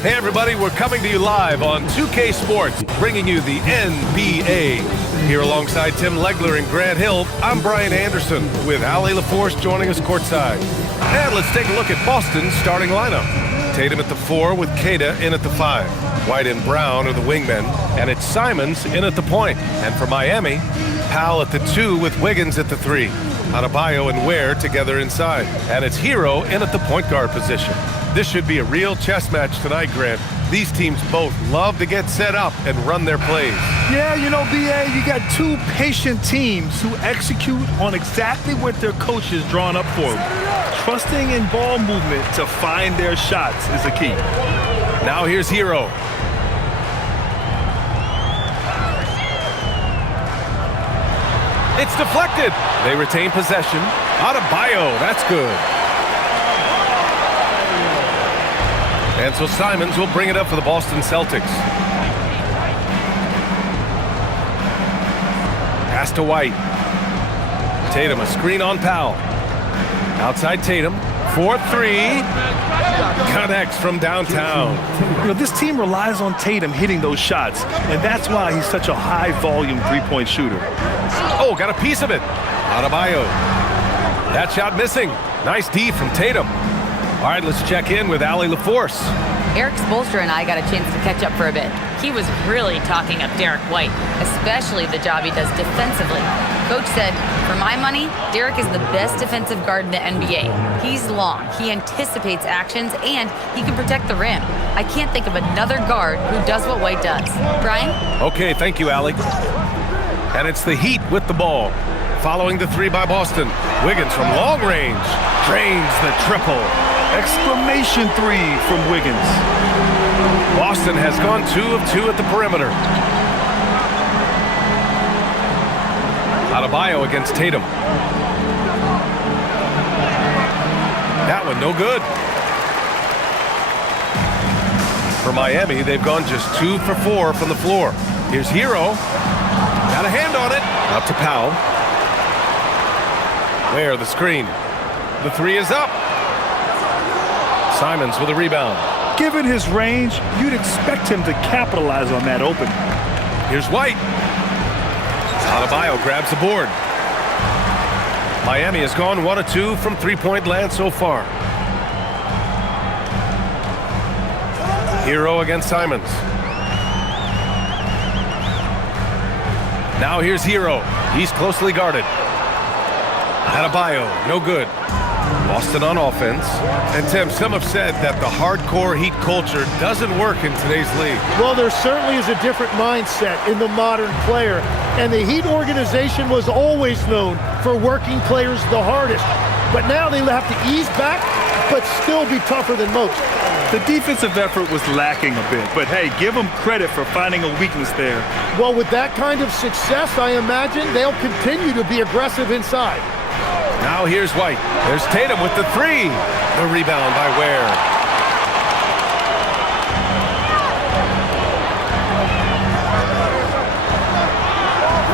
Hey everybody, we're coming to you live on 2K Sports, bringing you the NBA. Here alongside Tim Legler and Grant Hill, I'm Brian Anderson with Allie LaForce joining us courtside. And let's take a look at Boston's starting lineup. Tatum at the 4 with Kata in at the 5. White and Brown are the wingmen, and it's Simons in at the point. And for Miami, Powell at the 2 with Wiggins at the 3. Adebayo and Ware together inside. And it's Hero in at the point guard position. This should be a real chess match tonight, Grant. These teams both love to get set up and run their plays. Yeah, you know, B.A., you got two patient teams who execute on exactly what their coach has drawn up for them. Trusting in ball movement to find their shots is the key. Now here's Hero. It's deflected. They retain possession. Adebayo, that's good. And so Simons will bring it up for the Boston Celtics. Pass to White. Tatum, a screen on Powell. Outside Tatum. 4-3. Connects from downtown. You know, this team relies on Tatum hitting those shots, and that's why he's such a high-volume three-point shooter. Oh, got a piece of it. Adebayo. That shot missing. Nice D from Tatum. All right, let's check in with Allie LaForce. Eric Spoelstra and I got a chance to catch up for a bit. He was really talking up Derek White, especially the job he does defensively. Coach said, for my money, Derek is the best defensive guard in the NBA. He's long, he anticipates actions, and he can protect the rim. I can't think of another guard who does what White does. Brian? Okay, thank you, Allie. And it's the Heat with the ball. Following the 3 by Boston. Wiggins from long range drains the triple. Exclamation 3 from Wiggins. Boston has gone 2 of 2 at the perimeter. Adebayo against Tatum. That one no good. For Miami, they've gone just 2 for 4 from the floor. Here's Hero. Got a hand on it. Out to Powell. Where the screen. The 3 is up. Simons with a rebound. Given his range, you'd expect him to capitalize on that open. Here's White. Adebayo grabs the board. Miami has gone 1 of 2 from three-point land so far. Hero against Simons. Now here's Hero. He's closely guarded. Adebayo, no good. Boston on offense. And Tim, some have said that the hardcore Heat culture doesn't work in today's league. Well, there certainly is a different mindset in the modern player. And the Heat organization was always known for working players the hardest. But now they have to ease back, but still be tougher than most. The defensive effort was lacking a bit, but hey, give them credit for finding a weakness there. Well, with that kind of success, I imagine they'll continue to be aggressive inside. Now here's White. There's Tatum with the 3. The rebound by Ware.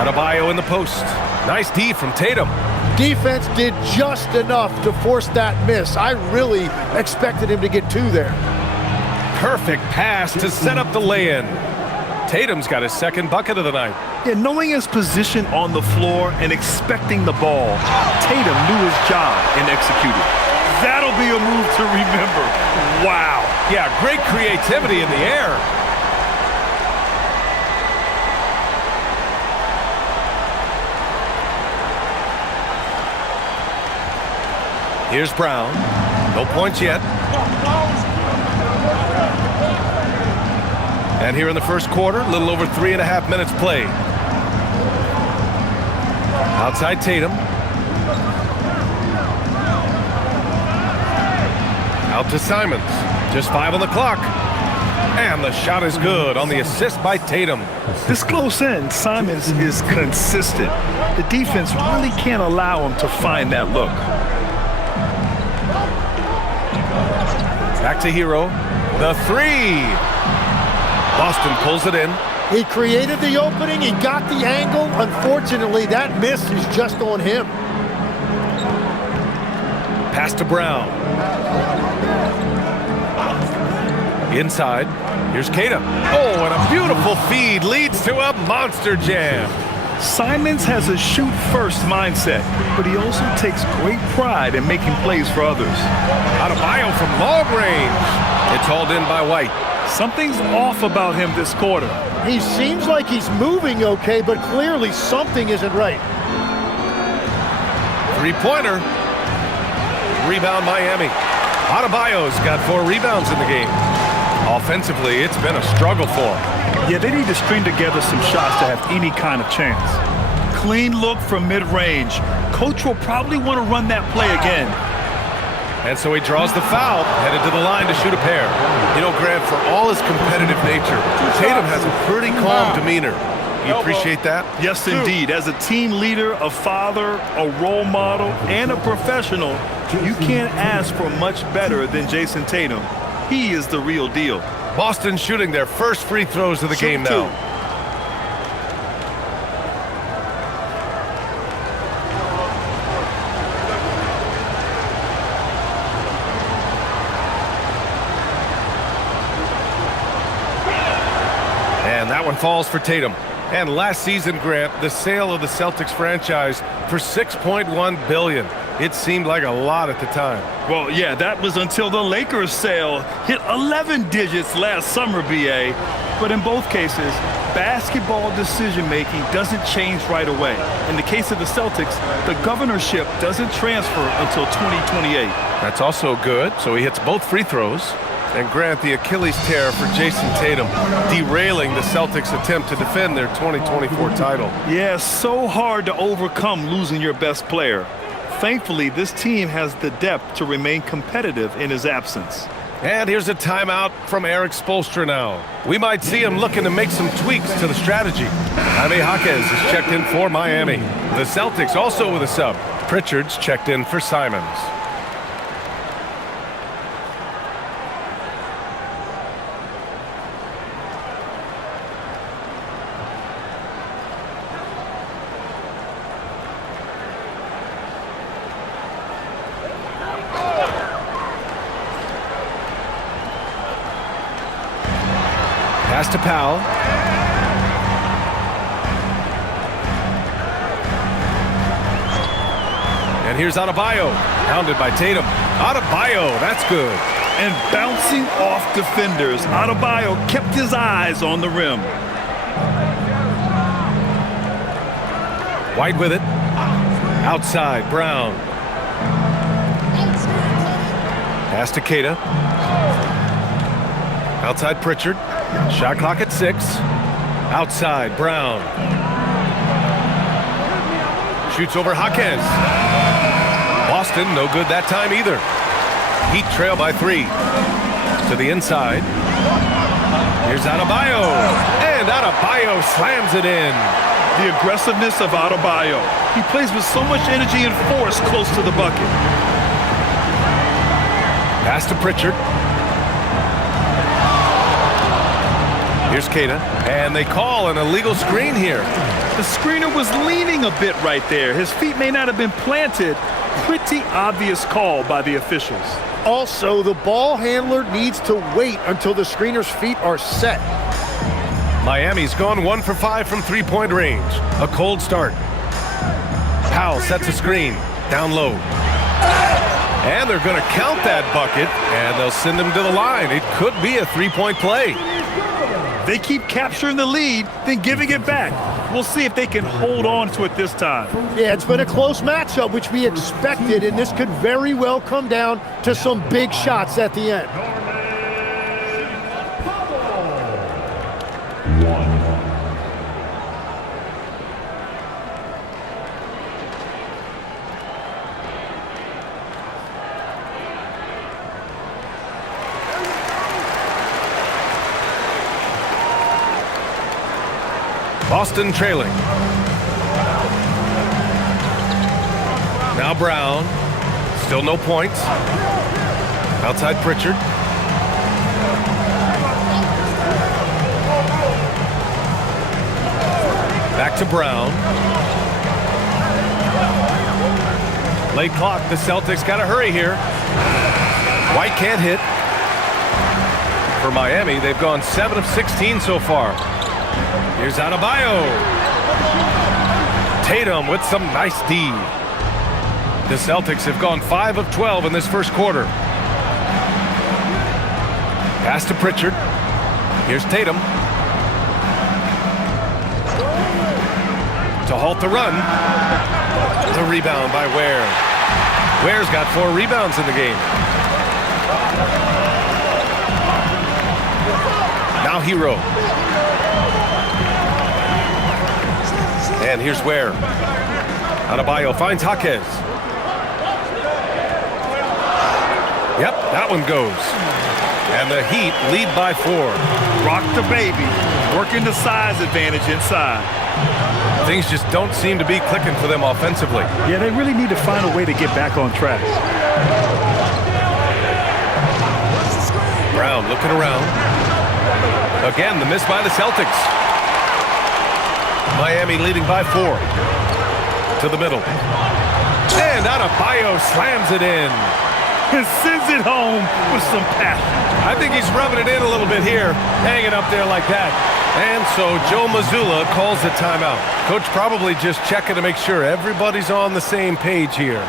Adebayo in the post. Nice D from Tatum. Defense did just enough to force that miss. I really expected him to get 2 there. Perfect pass to set up the lay-in. Tatum's got his second bucket of the night. Yeah, knowing his position on the floor and expecting the ball, Tatum knew his job and executed. That'll be a move to remember. Wow. Yeah, great creativity in the air. Here's Brown. No points yet. And here in the first quarter, a little over 3.5 minutes played. Outside Tatum. Out to Simons. Just 5 on the clock. And the shot is good on the assist by Tatum. This close in, Simons is consistent. The defense really can't allow him to find that look. Back to Hero. The 3. Boston pulls it in. He created the opening. He got the angle. Unfortunately, that miss is just on him. Pass to Brown. Inside, here's Kata. Oh, and a beautiful feed leads to a monster jam. Simons has a shoot-first mindset, but he also takes great pride in making plays for others. Adebayo from long range. It's hauled in by White. Something's off about him this quarter. He seems like he's moving okay, but clearly something isn't right. Three-pointer. Rebound Miami. Adebayo's got 4 rebounds in the game. Offensively, it's been a struggle for him. Yeah, they need to string together some shots to have any kind of chance. Clean look from mid-range. Coach will probably want to run that play again. And so he draws the foul, headed to the line to shoot a pair. You know, Grant, for all his competitive nature, Tatum has a pretty calm demeanor. You appreciate that? Yes, indeed. As a team leader, a father, a role model, and a professional, you can't ask for much better than Jason Tatum. He is the real deal. Boston shooting their first free throws of the game now. And that one falls for Tatum. And last season, Grant, the sale of the Celtics franchise for $6.1 billion. It seemed like a lot at the time. Well, yeah, that was until the Lakers sale hit 11 digits last summer, BA. But in both cases, basketball decision-making doesn't change right away. In the case of the Celtics, the governorship doesn't transfer until 2028. That's also good, so he hits both free throws. And Grant, the Achilles tear for Jason Tatum, derailing the Celtics' attempt to defend their 2024 title. Yeah, so hard to overcome losing your best player. Thankfully, this team has the depth to remain competitive in his absence. And here's a timeout from Eric Spoelstra now. We might see him looking to make some tweaks to the strategy. Jaime Jaquez is checked in for Miami. The Celtics also with a sub. Pritchard's checked in for Simons. Pass to Powell. And here's Adebayo, pounded by Tatum. Adebayo, that's good. And bouncing off defenders, Adebayo kept his eyes on the rim. White with it. Outside, Brown. Pass to Kata. Outside Pritchard. Shot clock at 6. Outside, Brown. Shoots over Jaquez. Boston, no good that time either. Heat trail by 3. To the inside. Here's Adebayo. And Adebayo slams it in. The aggressiveness of Adebayo. He plays with so much energy and force close to the bucket. Pass to Pritchard. Here's Kata, and they call an illegal screen here. The screener was leaning a bit right there. His feet may not have been planted. Pretty obvious call by the officials. Also, the ball handler needs to wait until the screener's feet are set. Miami's gone 1 for 5 from three-point range. A cold start. Powell sets a screen, down low. And they're going to count that bucket, and they'll send him to the line. It could be a three-point play. They keep capturing the lead, then giving it back. We'll see if they can hold on to it this time. Yeah, it's been a close matchup, which we expected, and this could very well come down to some big shots at the end. Boston trailing. Now Brown. Still no points. Outside Pritchard. Back to Brown. Late clock. The Celtics got to hurry here. White can't hit. For Miami, they've gone 7 of 16 so far. Here's Adebayo. Tatum with some nice D. The Celtics have gone 5 of 12 in this first quarter. Pass to Pritchard. Here's Tatum. To halt the run. The rebound by Ware. Ware's got 4 rebounds in the game. Now Hero. And here's Ware. Adebayo finds Jaquez. Yep, that one goes. And the Heat lead by 4. Rock the baby. Working the size advantage inside. Things just don't seem to be clicking for them offensively. Yeah, they really need to find a way to get back on track. Brown looking around. Again, the miss by the Celtics. Miami leading by 4. To the middle. And Adebayo slams it in. And sends it home with some passion. I think he's rubbing it in a little bit here, hanging up there like that. And so Joe Mazzulla calls the timeout. Coach probably just checking to make sure everybody's on the same page here.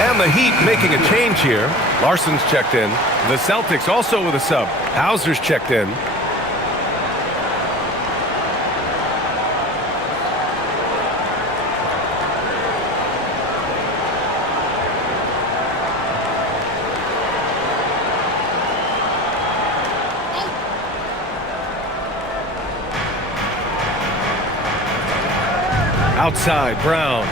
And the Heat making a change here. Larson's checked in. The Celtics also with a sub. Hauser's checked in. Outside, Brown.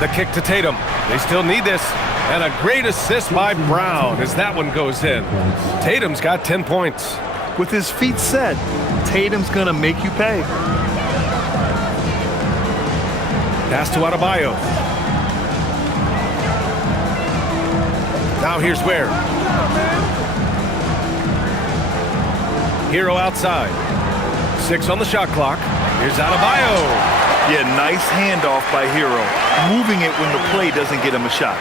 The kick to Tatum. They still need this. And a great assist by Brown as that one goes in. Tatum's got 10 points. With his feet set, Tatum's going to make you pay. Pass to Adebayo. Now here's Ware. Hero outside. 6 on the shot clock. Here's Adebayo. Yeah, nice handoff by Hero. Moving it when the play doesn't get him a shot.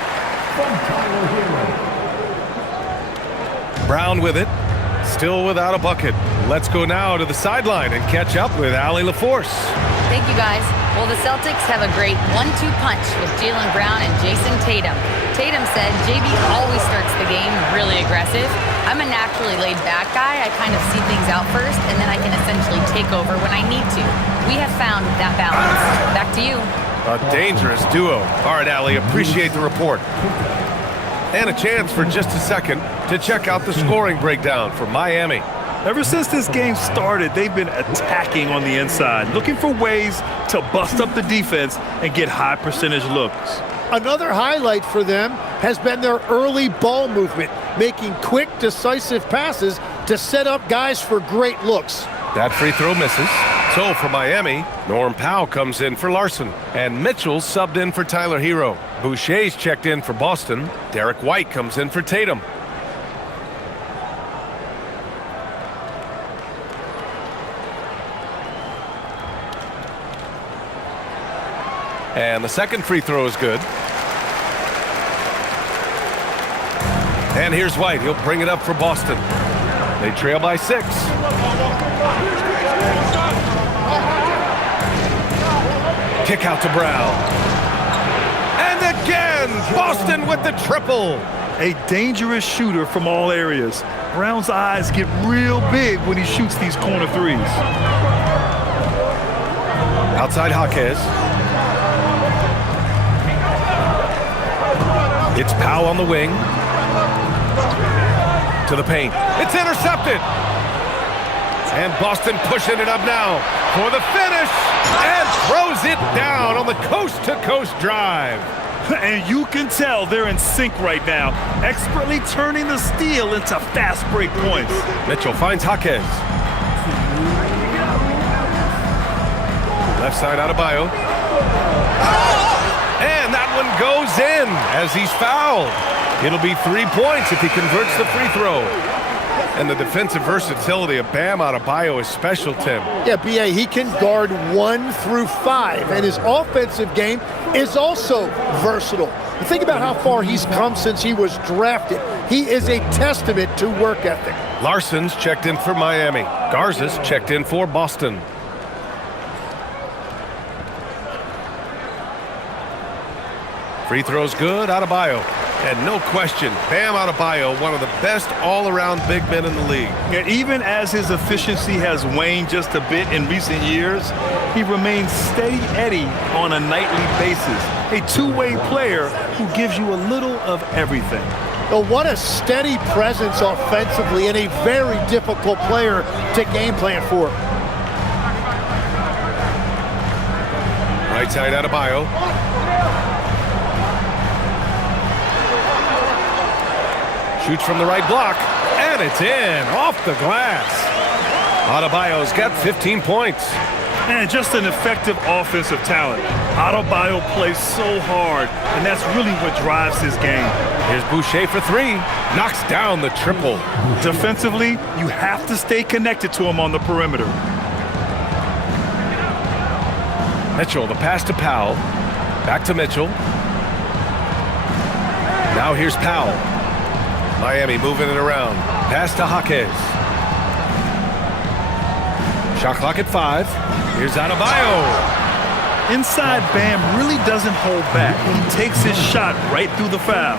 Brown with it. Still without a bucket. Let's go now to the sideline and catch up with Allie LaForce. Thank you, guys. Well, the Celtics have a great 1-2 punch with Jaylen Brown and Jason Tatum. Tatum said JB always starts the game really aggressive. I'm a naturally laid-back guy. I kind of see things out first, and then I can essentially take over when I need to. We have found that balance. Back to you. A dangerous duo. All right, Allie, appreciate the report. And a chance for just a second to check out the scoring breakdown for Miami. Ever since this game started, they've been attacking on the inside, looking for ways to bust up the defense and get high percentage looks. Another highlight for them has been their early ball movement, making quick, decisive passes to set up guys for great looks. That free throw misses. So for Miami, Norm Powell comes in for Larson, and Mitchell's subbed in for Tyler Hero. Boucher's checked in for Boston. Derek White comes in for Tatum. And the second free throw is good. And here's White. He'll bring it up for Boston. They trail by 6. Kick out to Brown. And again, Boston with the triple. A dangerous shooter from all areas. Brown's eyes get real big when he shoots these corner threes. Outside Jaquez. It's Powell on the wing. To the paint. It's intercepted. And Boston pushing it up now for the finish. And throws it down on the coast-to-coast drive. And you can tell they're in sync right now, expertly turning the steal into fast break points. Mitchell finds Jaquez. Left side Adebayo. And that one goes in as he's fouled. It'll be 3 points if he converts the free throw. And the defensive versatility of Bam Adebayo is special, Tim. Yeah, B.A., he can guard 1 through 5, and his offensive game is also versatile. Think about how far he's come since he was drafted. He is a testament to work ethic. Larson's checked in for Miami. Garza's checked in for Boston. Free throws good, Adebayo. And no question, Bam Adebayo, one of the best all-around big men in the league. Yeah, even as his efficiency has waned just a bit in recent years, he remains steady Eddie on a nightly basis. A two-way player who gives you a little of everything. Well, what a steady presence offensively and a very difficult player to game plan for. Right side Adebayo. Shoots from the right block, and it's in, off the glass. Adebayo's got 15 points. And just an effective offensive talent. Adebayo plays so hard, and that's really what drives his game. Here's Boucher for 3, knocks down the triple. Defensively, you have to stay connected to him on the perimeter. Mitchell, the pass to Powell. Back to Mitchell. Now here's Powell. Miami moving it around. Pass to Jaquez. Shot clock at 5. Here's Adebayo. Inside, Bam really doesn't hold back. He takes his shot right through the foul.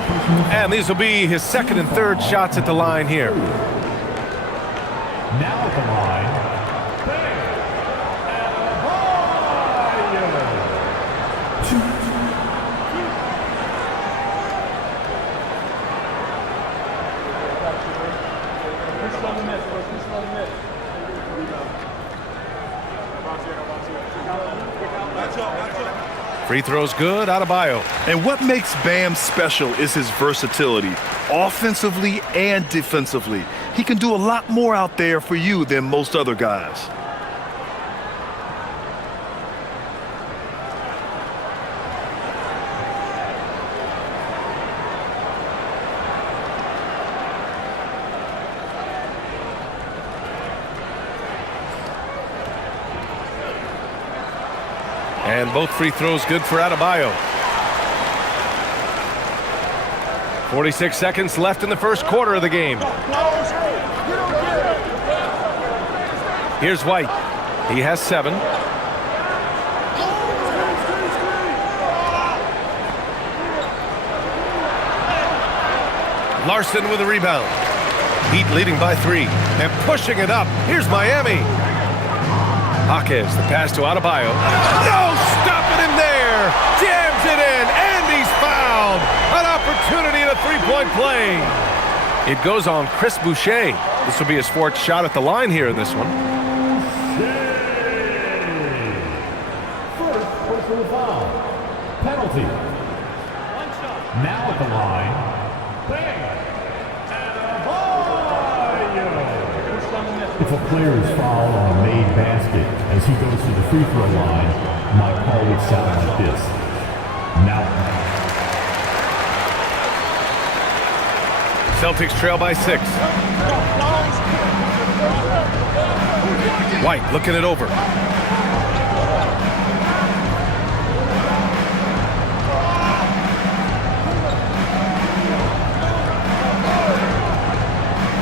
And these will be his second and third shots at the line here. Now at the line, Free throws good, Adebayo. And what makes Bam special is his versatility, offensively and defensively. He can do a lot more out there for you than most other guys. And both free throws good for Adebayo. 46 seconds left in the first quarter of the game. Here's White. He has 7. Larson with a rebound. Heat leading by 3 and pushing it up. Here's Miami. Jaquez, the pass to Adebayo. No stopping him there. Jams it in, and he's fouled. An opportunity in a three-point play. It goes on Chris Boucher. This will be his 4th shot at the line here in this one. first personal foul. Penalty. Now at the line, Bam Adebayo. If a player is fouled on a made basket as he goes to the free throw line, my call would sound like this. Now. Celtics trail by 6. White looking it over.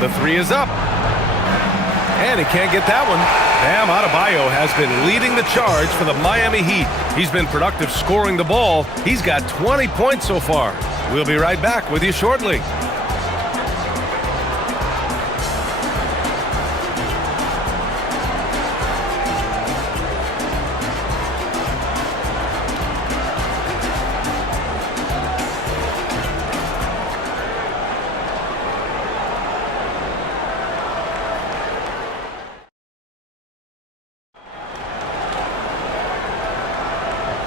The 3 is up. And he can't get that one. Bam Adebayo has been leading the charge for the Miami Heat. He's been productive scoring the ball. He's got 20 points so far. We'll be right back with you shortly.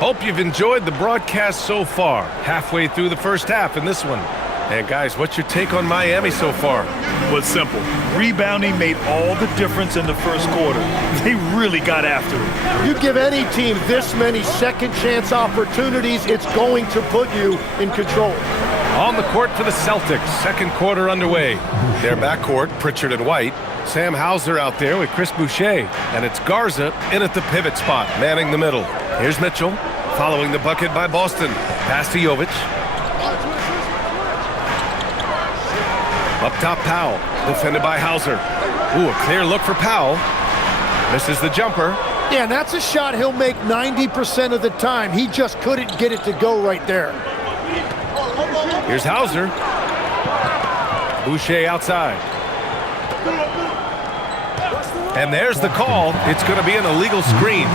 Hope you've enjoyed the broadcast so far. Halfway through the first half in this one. And guys, what's your take on Miami so far? Well, it's simple. Rebounding made all the difference in the first quarter. They really got after it. You give any team this many second chance opportunities, it's going to put you in control. On the court for the Celtics, second quarter underway. Their backcourt, Pritchard and White. Sam Hauser out there with Chris Boucher. And it's Garza in at the pivot spot, manning the middle. Here's Mitchell, following the bucket by Boston. Pass to Jovic. Up top, Powell, defended by Hauser. Ooh, a clear look for Powell. Misses the jumper. Yeah, and that's a shot he'll make 90% of the time. He just couldn't get it to go right there. Here's Hauser. Boucher outside. And there's the call. It's going to be an illegal screen.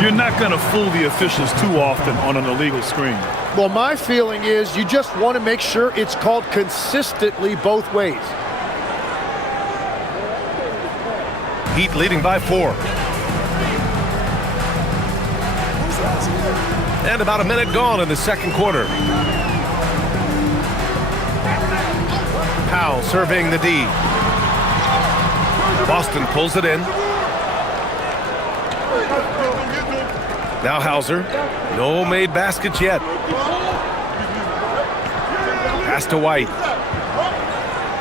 You're not going to fool the officials too often on an illegal screen. Well, my feeling is you just want to make sure it's called consistently both ways. Heat leading by 4. And about a minute gone in the second quarter. Powell surveying the D. Boston pulls it in. Now Hauser. No made baskets yet. Pass to White.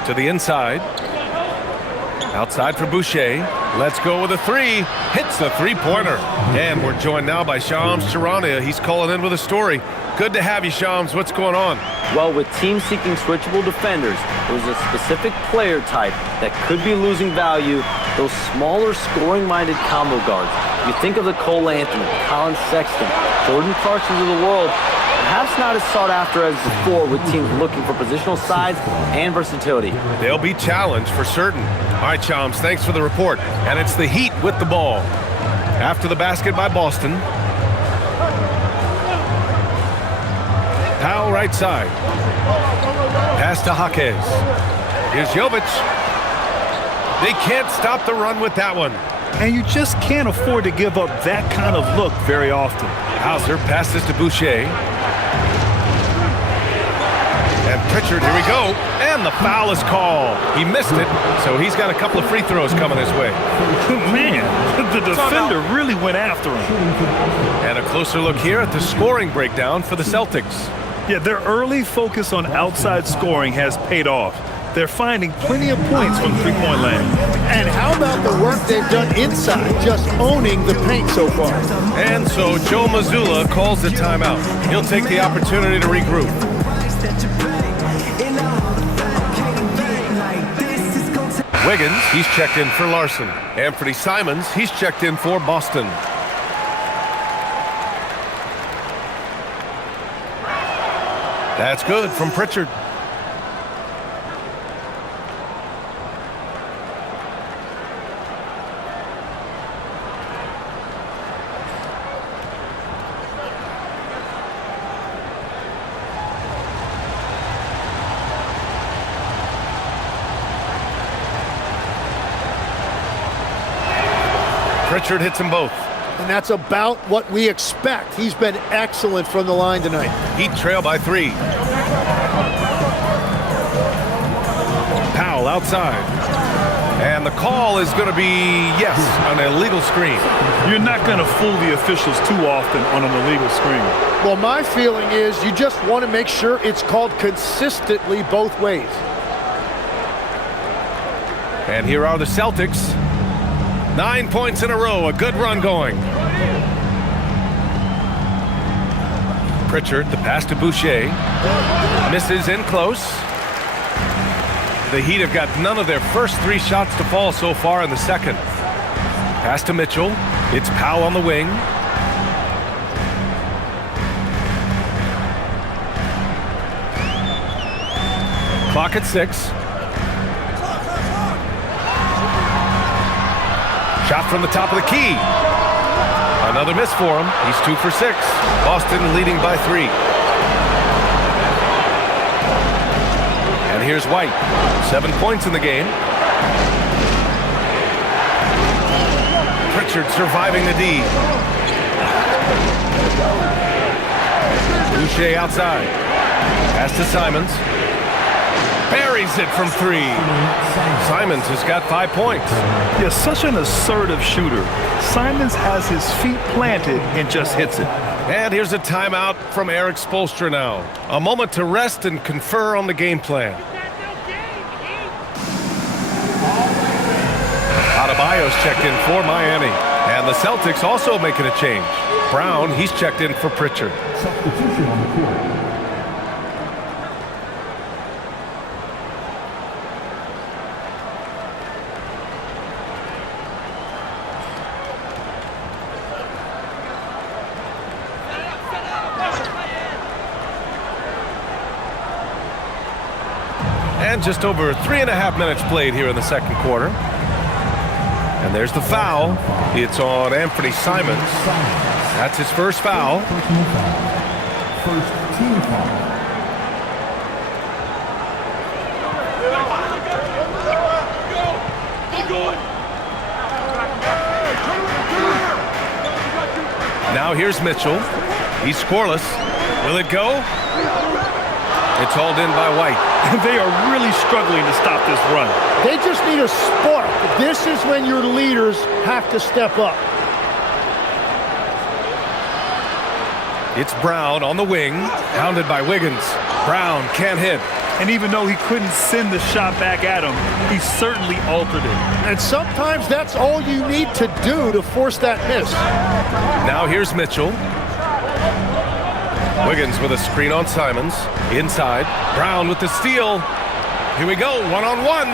To the inside. Outside for Boucher. Let's go with a 3. Hits the three-pointer. And we're joined now by Shams Charania. He's calling in with a story. Good to have you, Shams. What's going on? Well, with teams seeking switchable defenders, there's a specific player type that could be losing value, those smaller scoring-minded combo guards. You think of the Cole Anthony, Colin Sexton, Jordan Clarksons of the world, perhaps not as sought after as before with teams looking for positional size and versatility. They'll be challenged for certain. All right, Shams, thanks for the report. And it's the Heat with the ball. After the basket by Boston. Powell right side. Pass to Jaquez. Here's Jovic. They can't stop the run with that one. And you just can't afford to give up that kind of look very often. Hauser passes to Boucher. And Pritchard, here we go. And the foul is called. He missed it, so he's got a couple of free throws coming his way. Man, the defender really went after him. And a closer look here at the scoring breakdown for the Celtics. Yeah, their early focus on outside scoring has paid off. They're finding plenty of points from three-point land. And how about the work they've done inside, just owning the paint so far? And so Joe Mazzulla calls the timeout. He'll take the opportunity to regroup. Wiggins, he's checked in for Larson. Anthony Simons, he's checked in for Boston. That's good from Pritchard. Pritchard hits them both. And that's about what we expect. He's been excellent from the line tonight. Heat trail by 3. Powell outside. And the call is going to be, yes, an illegal screen. You're not going to fool the officials too often on an illegal screen. Well, my feeling is you just want to make sure it's called consistently both ways. And here are the Celtics. 9 points in a row, a good run going. Pritchard, the pass to Boucher. Misses in close. The Heat have got none of their first 3 shots to fall so far in the second. Pass to Mitchell. It's Powell on the wing. Clock at 6. Shot from the top of the key. Another miss for him. He's 2 for 6. Boston leading by 3. And here's White. 7 points in the game. Pritchard surviving the D. Boucher outside. Pass to Simons. Buries it from 3. Simons has got 5 points. Yeah, such an assertive shooter. Simons has his feet planted and just hits it. And here's a timeout from Eric Spoelstra now. A moment to rest and confer on the game plan. Adebayo's checked in for Miami. And the Celtics also making a change. Brown, he's checked in for Pritchard. Substitution on the court. And just over 3.5 minutes played here in the second quarter. And there's the foul. It's on Anthony Simons. That's his first foul. Personal foul. First team foul. Now here's Mitchell. He's scoreless. Will it go? It's hauled in by White. They are really struggling to stop this run. They just need a spark. This is when your leaders have to step up. It's Brown on the wing, hounded by Wiggins. Brown can't hit. And even though he couldn't send the shot back at him, he certainly altered it. And sometimes that's all you need to do to force that miss. Now here's Mitchell. Wiggins with a screen on Simons. Inside. Brown with the steal. Here we go. One-on-one.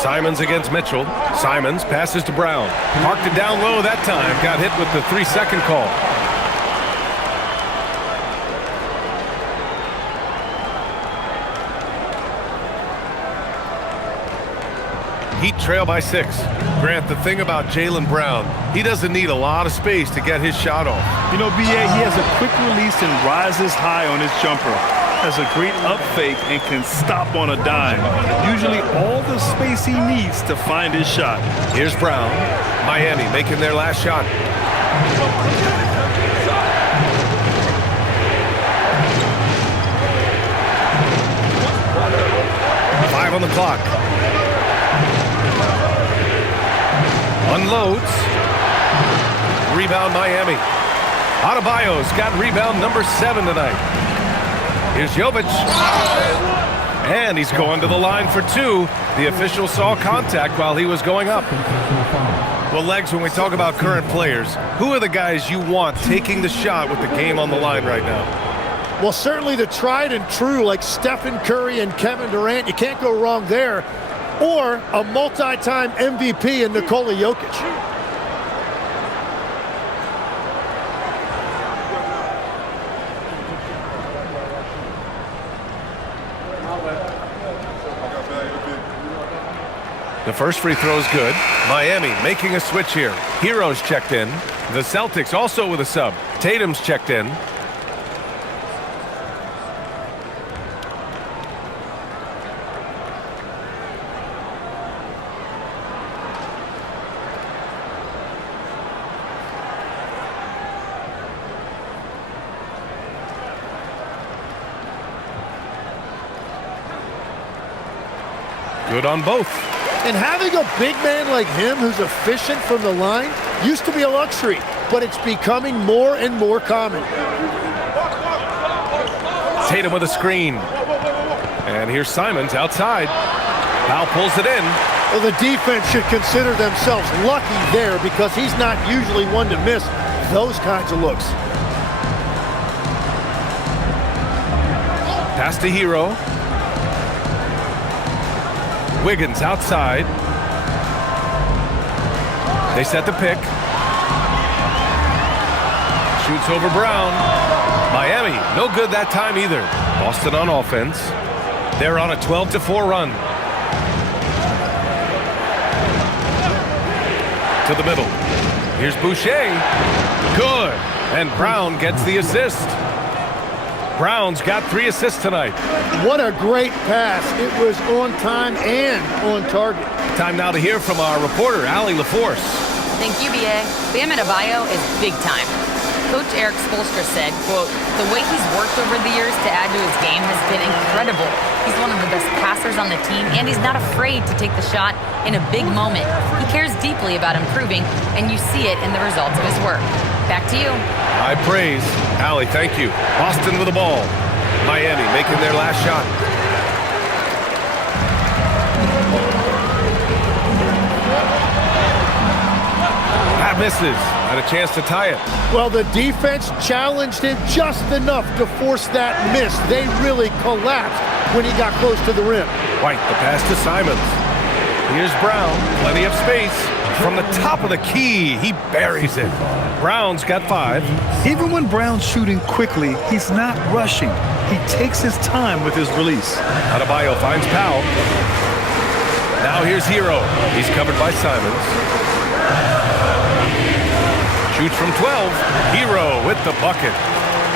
Simons against Mitchell. Simons passes to Brown. Marked it down low that time. Got hit with the 3-second call. Heat trail by 6. Grant, the thing about Jaylen Brown, he doesn't need a lot of space to get his shot off. You know, BA, he has a quick release and rises high on his jumper. Has a great up fake and can stop on a dime. Usually all the space he needs to find his shot. Here's Brown. Miami making their last shot. Five on the clock. Unloads. Rebound Miami. Adebayo's got rebound number 7 tonight. Here's Jovic. And he's going to the line for 2. The official saw contact while he was going up. Well, Legs, when we talk about current players, who are the guys you want taking the shot with the game on the line right now? Well, certainly the tried and true like Stephen Curry and Kevin Durant. You can't go wrong there. Or a multi-time MVP in Nikola Jokic. The first free throw is good. Miami making a switch here. Hero's checked in. The Celtics also with a sub. Tatum's checked in. Good on both. And having a big man like him who's efficient from the line used to be a luxury, but it's becoming more and more common. Tatum with a screen. And here's Simons outside. Powell pulls it in. Well, the defense should consider themselves lucky there because he's not usually one to miss those kinds of looks. Pass to Hero. Wiggins outside. They set the pick. Shoots over Brown. Miami, no good that time either. Boston on offense. They're on a 12-4 run. To the middle. Here's Boucher. Good. And Brown gets the assist. Brown's got 3 assists tonight. What a great pass. It was on time and on target. Time now to hear from our reporter, Allie LaForce. Thank you, BA. Bam Adebayo is big time. Coach Eric Spoelstra said, quote, "The way he's worked over the years to add to his game has been incredible. He's one of the best passers on the team, and he's not afraid to take the shot in a big moment. He cares deeply about improving, and you see it in the results of his work." Back to you. High praise. Allie, thank you. Boston with the ball. Miami making their last shot. That misses. Had a chance to tie it. Well, the defense challenged him just enough to force that miss. They really collapsed when he got close to the rim. White, the pass to Simons. Here's Brown. Plenty of space. From the top of the key, he buries it. Brown's got 5. Even when Brown's shooting quickly, he's not rushing. He takes his time with his release. Adebayo finds Powell. Now here's Hero. He's covered by Simons. Shoots from 12. Hero with the bucket.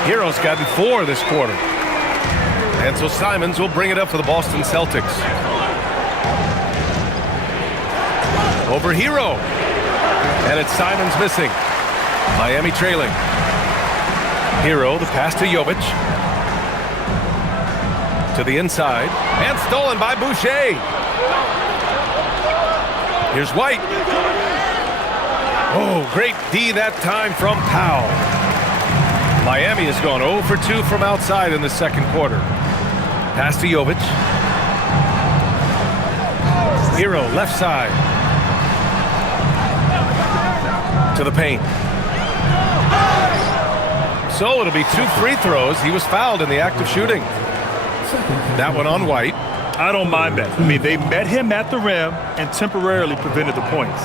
Hero's gotten 4 this quarter. And so Simons will bring it up for the Boston Celtics. Over Hero. And it's Simons missing. Miami trailing. Hero, the pass to Jovic. To the inside. And stolen by Boucher. Here's White. Oh, great D that time from Powell. Miami has gone 0 for 2 from outside in the second quarter. Pass to Jovic. Hero, left side. To the paint. So it'll be 2 free throws. He was fouled in the act of shooting. That one on White. I don't mind that. I mean, they met him at the rim and temporarily prevented the points.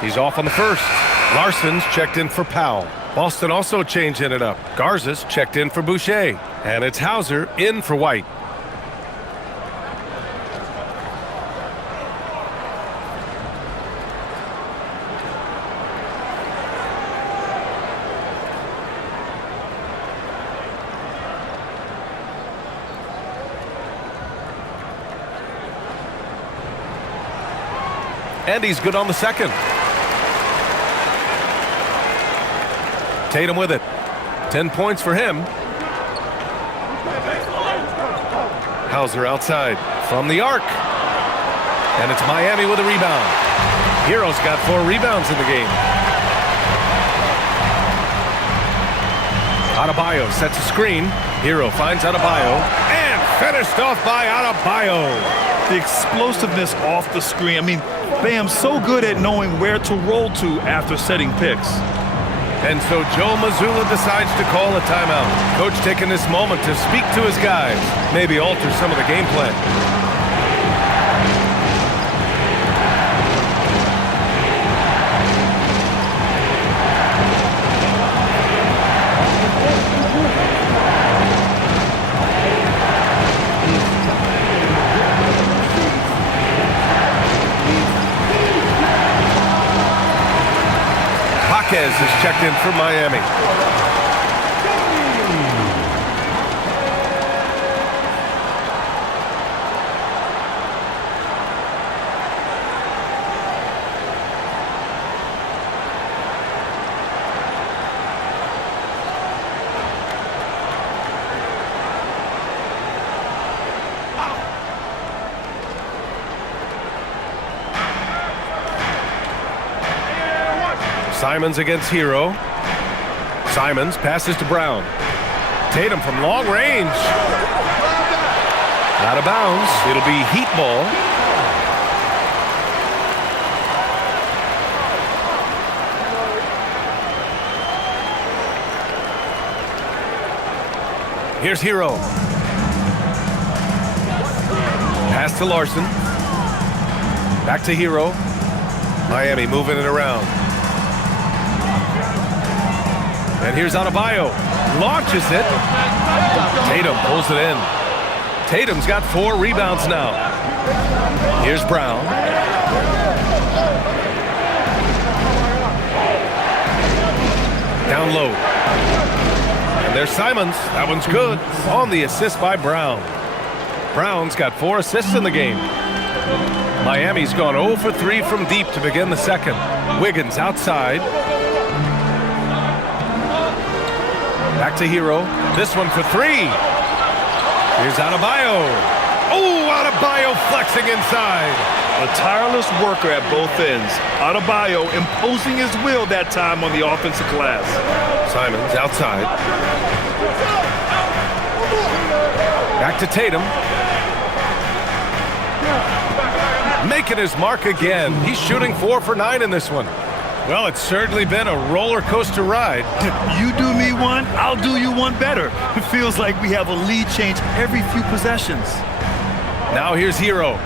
He's off on the first. Larson's checked in for Powell. Boston also changing it up. Garza's checked in for Boucher. And it's Hauser in for White. And he's good on the second. Tatum with it. 10 points for him. Hauser outside from the arc. And it's Miami with a rebound. Hero's got 4 rebounds in the game. Adebayo sets a screen. Hero finds Adebayo. And finished off by Adebayo. The explosiveness off the screen. I mean, Bam's so good at knowing where to roll to after setting picks. And so Joe Mazzulla decides to call a timeout. Coach taking this moment to speak to his guys, maybe alter some of the game plan. Is checked in for Miami. Simons against Hero. Simons passes to Brown. Tatum from long range. Out of bounds. It'll be Heat ball. Here's Hero. Pass to Larson. Back to Hero. Miami moving it around. And here's Adebayo. Launches it. Tatum pulls it in. Tatum's got 4 rebounds now. Here's Brown. overload. And there's Simons. That one's good. On the assist by Brown. Brown's got 4 assists in the game. Miami's gone 0 for 3 from deep to begin the second. Wiggins outside. Back to Hero. This one for 3. Here's Adebayo. Oh, Adebayo flexing inside. A tireless worker at both ends. Adebayo imposing his will that time on the offensive glass. Simons outside. Back to Tatum. Making his mark again. He's shooting 4 for 9 in this one. Well, it's certainly been a roller coaster ride. You do me one, I'll do you one better. It feels like we have a lead change every few possessions. Now here's Hero.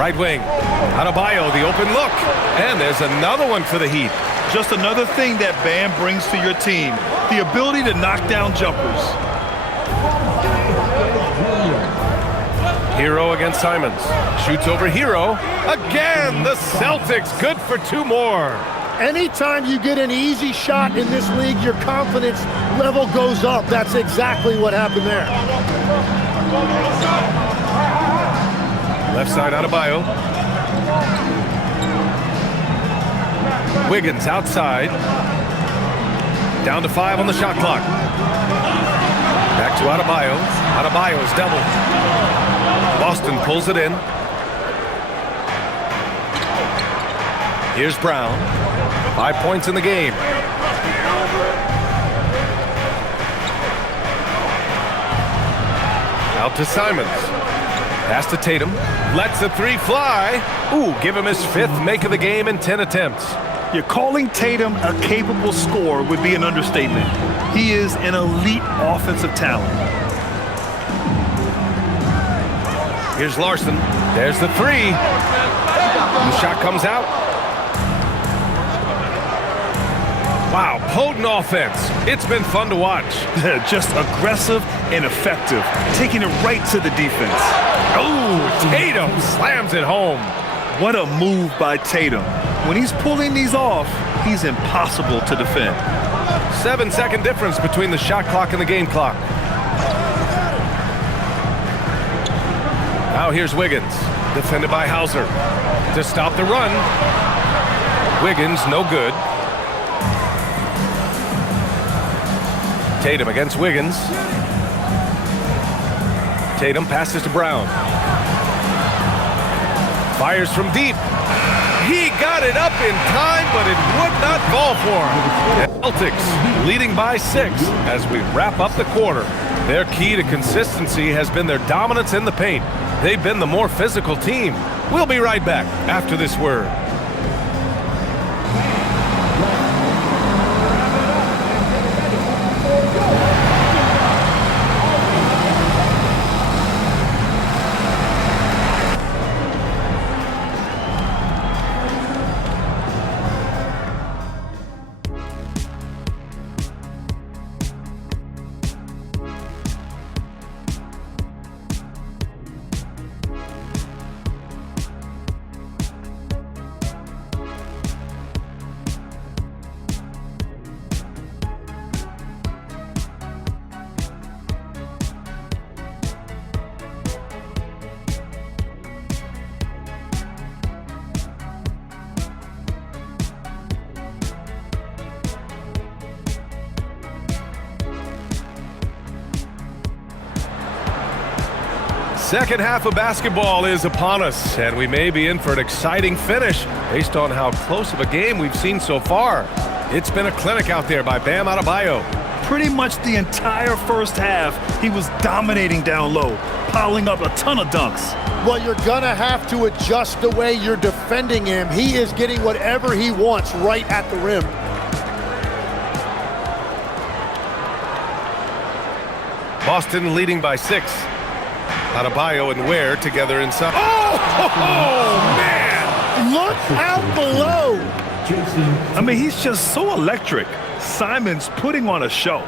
Right wing. Adebayo, the open look. And there's another one for the Heat. Just another thing that Bam brings to your team. The ability to knock down jumpers. Hero against Simons. Shoots over Hero. Again, the Celtics good for 2 more. Anytime you get an easy shot in this league, your confidence level goes up. That's exactly what happened there. Left side Adebayo. Wiggins outside. Down to 5 on the shot clock. Back to Adebayo. Adebayo's double. Boston pulls it in. Here's Brown. 5 points in the game. Out to Simons. Pass to Tatum. Lets the 3 fly. Ooh, give him his 5th make of the game in 10 attempts. You're calling Tatum a capable scorer would be an understatement. He is an elite offensive talent. Here's Larson. There's the 3. The shot comes out. Wow, potent offense. It's been fun to watch. Just aggressive and effective, taking it right to the defense. Oh, Tatum slams it home. What a move by Tatum. When he's pulling these off, he's impossible to defend. 7-second difference between the shot clock and the game clock. Now here's Wiggins, defended by Hauser. To stop the run. Wiggins, no good. Tatum against Wiggins. Tatum passes to Brown. Fires from deep. He got it up in time, but it would not fall for him. Celtics leading by 6 as we wrap up the quarter. Their key to consistency has been their dominance in the paint. They've been the more physical team. We'll be right back after this word. Second half of basketball is upon us, and we may be in for an exciting finish based on how close of a game we've seen so far. It's been a clinic out there by Bam Adebayo. Pretty much the entire first half, he was dominating down low, piling up a ton of dunks. Well, you're gonna have to adjust the way you're defending him. He is getting whatever he wants right at the rim. Boston leading by 6. Adebayo and Ware together inside. Oh, man! Look out below! I mean, he's just so electric. Simons putting on a show.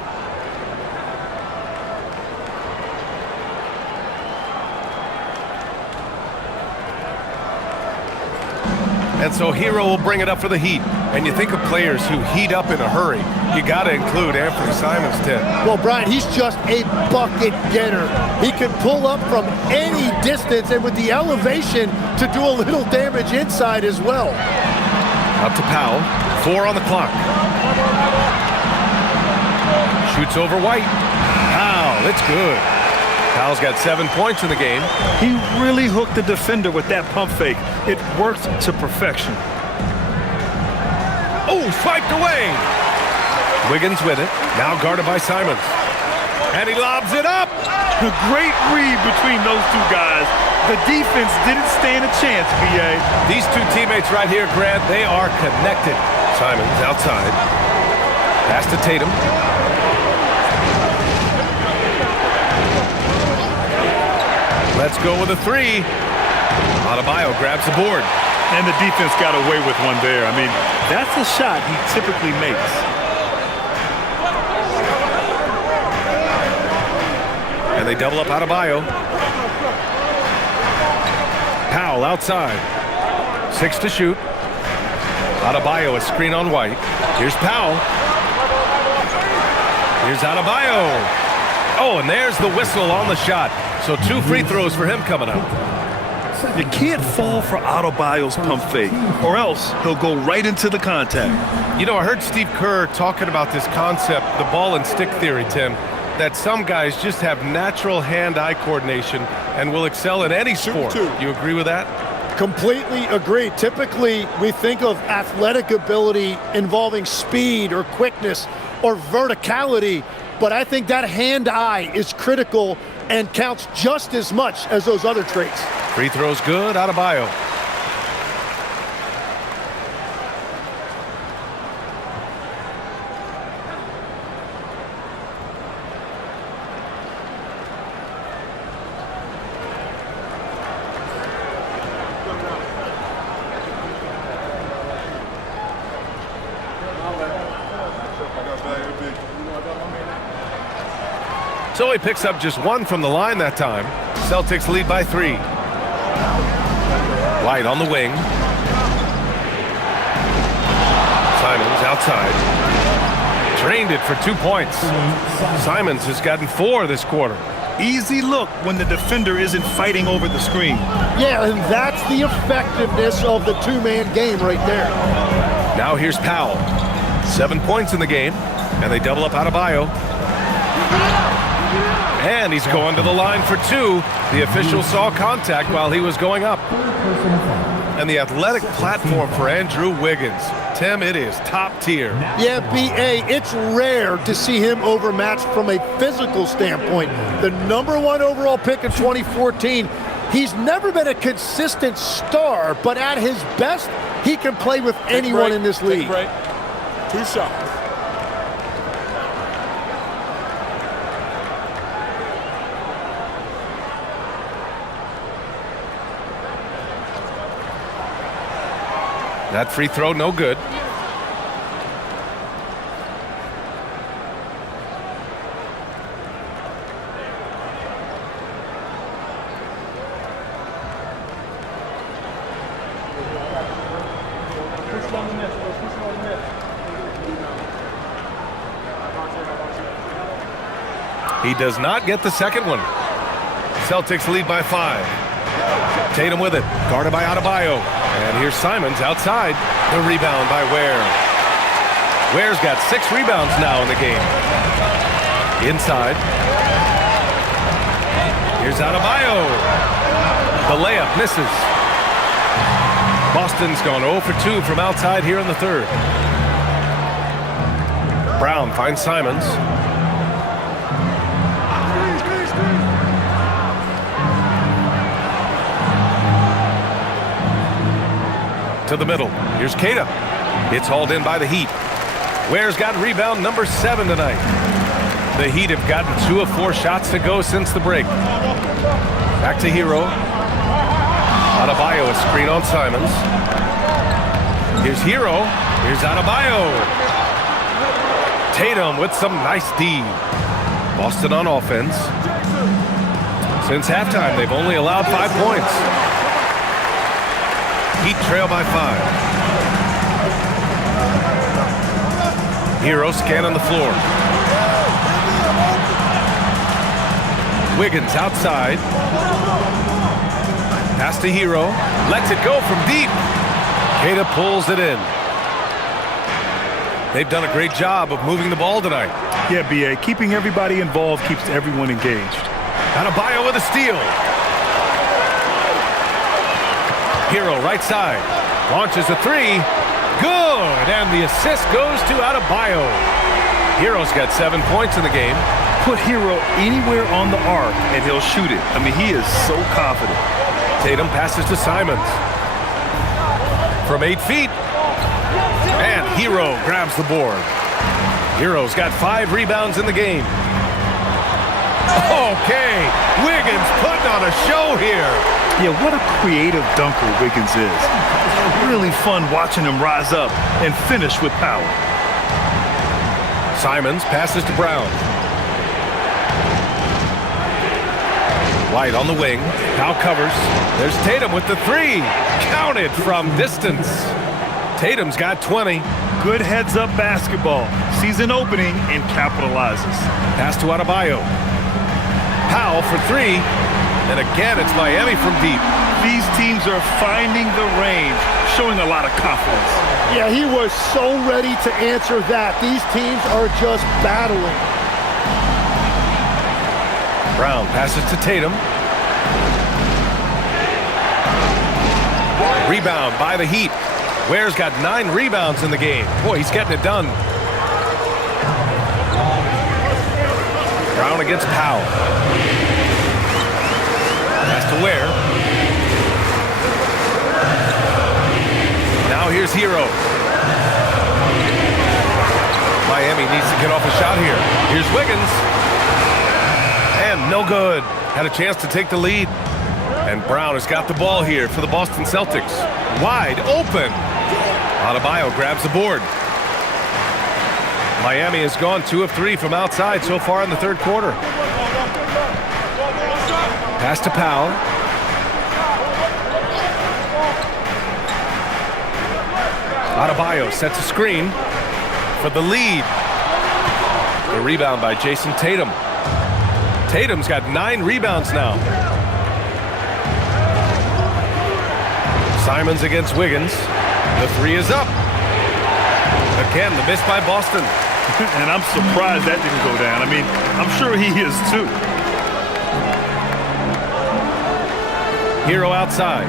And so Hero will bring it up for the Heat. And you think of players who heat up in a hurry, you got to include Anthony Simons, Tim. Well, Brian, he's just a bucket getter. He can pull up from any distance, and with the elevation to do a little damage inside as well. Out to Powell. 4 on the clock. Shoots over White. Powell, it's good. Powell's got 7 points in the game. He really hooked the defender with that pump fake. It worked to perfection. Oh, swiped away. Wiggins with it. Now guarded by Simons. And he lobs it up. A great read between those two guys. The defense didn't stand a chance, B.A. These two teammates right here, Grant, they are connected. Simons outside. Pass to Tatum. Let's go with a 3. Adebayo grabs the board. And the defense got away with one there. I mean, that's a shot he typically makes. And they double up Adebayo. Powell outside. 6 to shoot. Adebayo a screen on White. Here's Powell. Here's Adebayo. Oh, and there's the whistle on the shot. So 2 free throws for him coming up. You can't fall for Adebayo's pump fake, or else he'll go right into the contact. You know, I heard Steve Kerr talking about this concept, the ball and stick theory, Tim, that some guys just have natural hand-eye coordination and will excel in any sport. You agree with that? Completely agree. Typically, we think of athletic ability involving speed or quickness or verticality, but I think that hand-eye is critical and counts just as much as those other traits. Free throw's good, Adebayo. So he picks up just 1 from the line that time. Celtics lead by 3. White on the wing. Simons outside. Drained it for 2 points. Simons has gotten 4 this quarter. Easy look when the defender isn't fighting over the screen. Yeah, and that's the effectiveness of the two-man game right there. Now here's Powell. 7 points in the game, and they double up Adebayo. And he's going to the line for 2. The official saw contact while he was going up. And the athletic platform for Andrew Wiggins. Tim, it is top tier. Yeah, B.A., it's rare to see him overmatched from a physical standpoint. The #1 overall pick in 2014. He's never been a consistent star, but at his best, he can play with anyone in this league. 2 shots. That free throw, no good. He does not get the second one. Celtics lead by 5. Tatum with it, guarded by Adebayo. And here's Simons outside. The rebound by Ware. Ware's got 6 rebounds now in the game. Inside. Here's Adebayo. The layup misses. Boston's gone 0 for 2 from outside here in the 3rd. Brown finds Simons. To the middle. Here's Kata. It's hauled in by the Heat. Ware's got rebound number 7 tonight. The Heat have gotten 2 of 4 shots to go since the break. Back to Hero. Adebayo, a screen on Simons. Here's Hero. Here's Adebayo. Tatum with some nice D. Boston on offense. Since halftime, they've only allowed 5 points. Heat Heat trail by 5. Hero scanning the floor. Wiggins outside. Pass to Hero. Lets it go from deep. Kata pulls it in. They've done a great job of moving the ball tonight. Yeah, B.A. Keeping everybody involved keeps everyone engaged. Adebayo with a steal. Hero right side. Launches a 3. Good. And the assist goes to Adebayo. Hero's got 7 points in the game. Put Hero anywhere on the arc and he'll shoot it. I mean, he is so confident. Tatum passes to Simons. From 8 feet. And Hero grabs the board. Hero's got 5 rebounds in the game. Okay, Wiggins putting on a show here. Yeah, what a creative dunker Wiggins is. It's really fun watching him rise up and finish with power. Simons passes to Brown. White on the wing. Now covers. There's Tatum with the 3. Counted from distance. Tatum's got 20. Good heads-up basketball. Sees an opening and capitalizes. Pass to Adebayo. Powell for 3. And again, it's Miami from deep. These teams are finding the range, showing a lot of confidence. Yeah, he was so ready to answer that. These teams are just battling. Brown passes to Tatum. Rebound by the Heat. Ware's got 9 rebounds in the game. Boy, he's getting it done. Brown against Powell. Pass to Ware. Now here's Hero. Miami needs to get off a shot here. Here's Wiggins. And no good. Had a chance to take the lead. And Brown has got the ball here for the Boston Celtics. Wide open. Adebayo grabs the board. Miami has gone 2 of 3 from outside so far in the third quarter. Pass to Powell. Adebayo sets a screen for the lead. The rebound by Jason Tatum. Tatum's got 9 rebounds now. Simons against Wiggins. The 3 is up. Again, the miss by Boston. And I'm surprised that didn't go down. I mean, I'm sure he is too. Hero outside.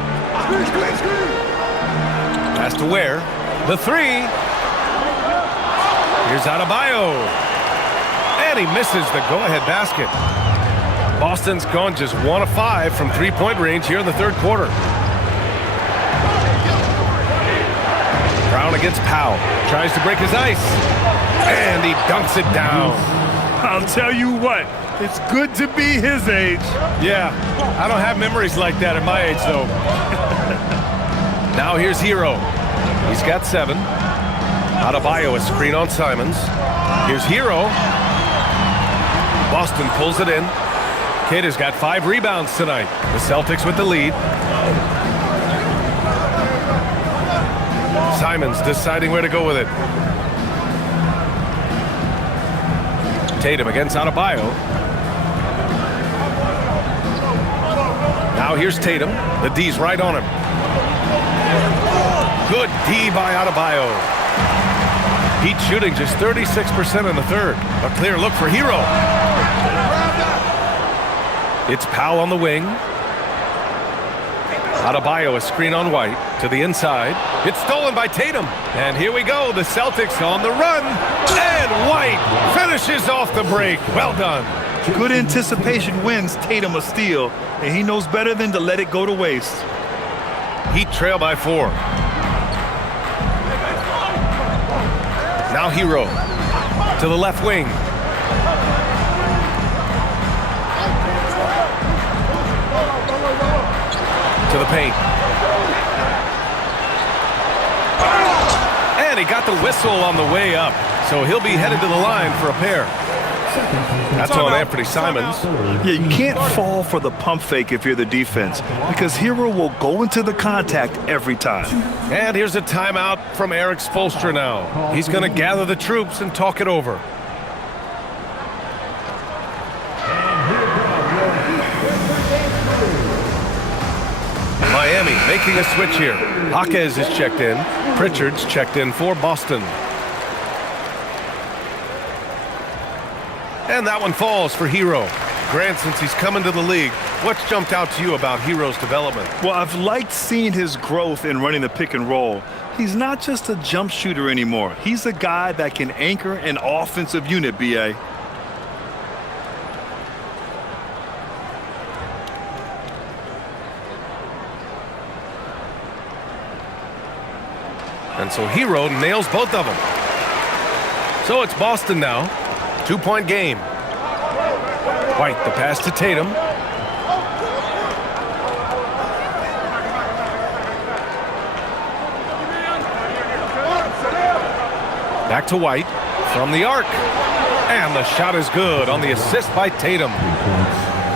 Pass to Ware. The 3. Here's Adebayo. And he misses the go-ahead basket. Boston's gone just 1 of 5 from 3-point range here in the third quarter. Brown against Powell. Tries to break his ice. And he dunks it down. I'll tell you what, it's good to be his age. Yeah, I don't have memories like that at my age, though. Now here's Hero. He's got 7. Adebayo a screen on Simons. Here's Hero. Boston pulls it in. Kid has got 5 rebounds tonight. The Celtics with the lead. Simons deciding where to go with it. Tatum against Adebayo. Now here's Tatum. The D's right on him. Good D by Adebayo. Heat shooting just 36% in the third. A clear look for Hero. It's Powell on the wing. Adebayo a screen on White to the inside. It's stolen by Tatum. And here we go. The Celtics on the run. And White finishes off the break. Well done. Good anticipation wins Tatum a steal. And he knows better than to let it go to waste. Heat trail by 4. Now Hero to the left wing. To the paint. And he got the whistle on the way up. So he'll be headed to the line for a pair. That's on Anthony Simons. Yeah, you can't fall for the pump fake if you're the defense because Hero will go into the contact every time. And here's a timeout from Eric Spoelstra now. He's going to gather the troops and talk it over. Miami making a switch here. Jaquez is checked in. Pritchard's checked in for Boston. And that one falls for Hero. Grant, since he's come into the league, what's jumped out to you about Hero's development? Well, I've liked seeing his growth in running the pick and roll. He's not just a jump shooter anymore. He's a guy that can anchor an offensive unit, B.A. And so Hero nails both of them. So it's Boston now. 2-point game. White, the pass to Tatum. Back to White from the arc. And the shot is good on the assist by Tatum.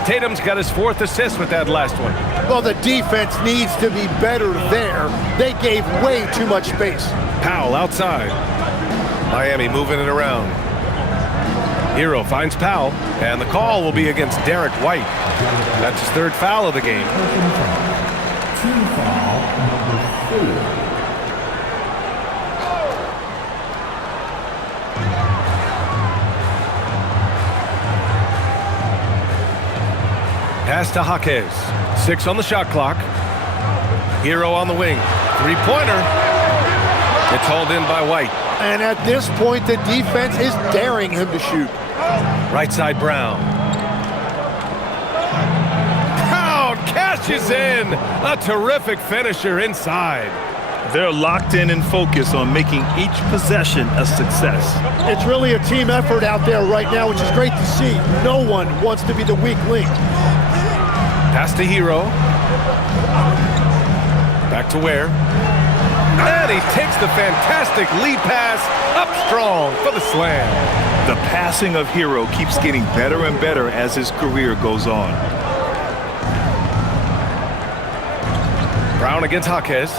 Tatum's got his 4th assist with that last one. Well, the defense needs to be better there. They gave way too much space. Powell outside. Miami moving it around. Hero finds Powell, and the call will be against Derek White. That's his 3rd foul of the game. Team foul number 4. Pass to Jaquez. 6 on the shot clock. Hero on the wing. 3-pointer. It's hauled in by White. And at this point, the defense is daring him to shoot. Right side Brown. Brown cashes in. A terrific finisher inside. They're locked in and focused on making each possession a success. It's really a team effort out there right now, which is great to see. No one wants to be the weak link. Pass to Hero. Back to Ware. And he takes the fantastic lead pass up strong for the slam. The passing of Hero keeps getting better and better as his career goes on. Brown against Jaquez.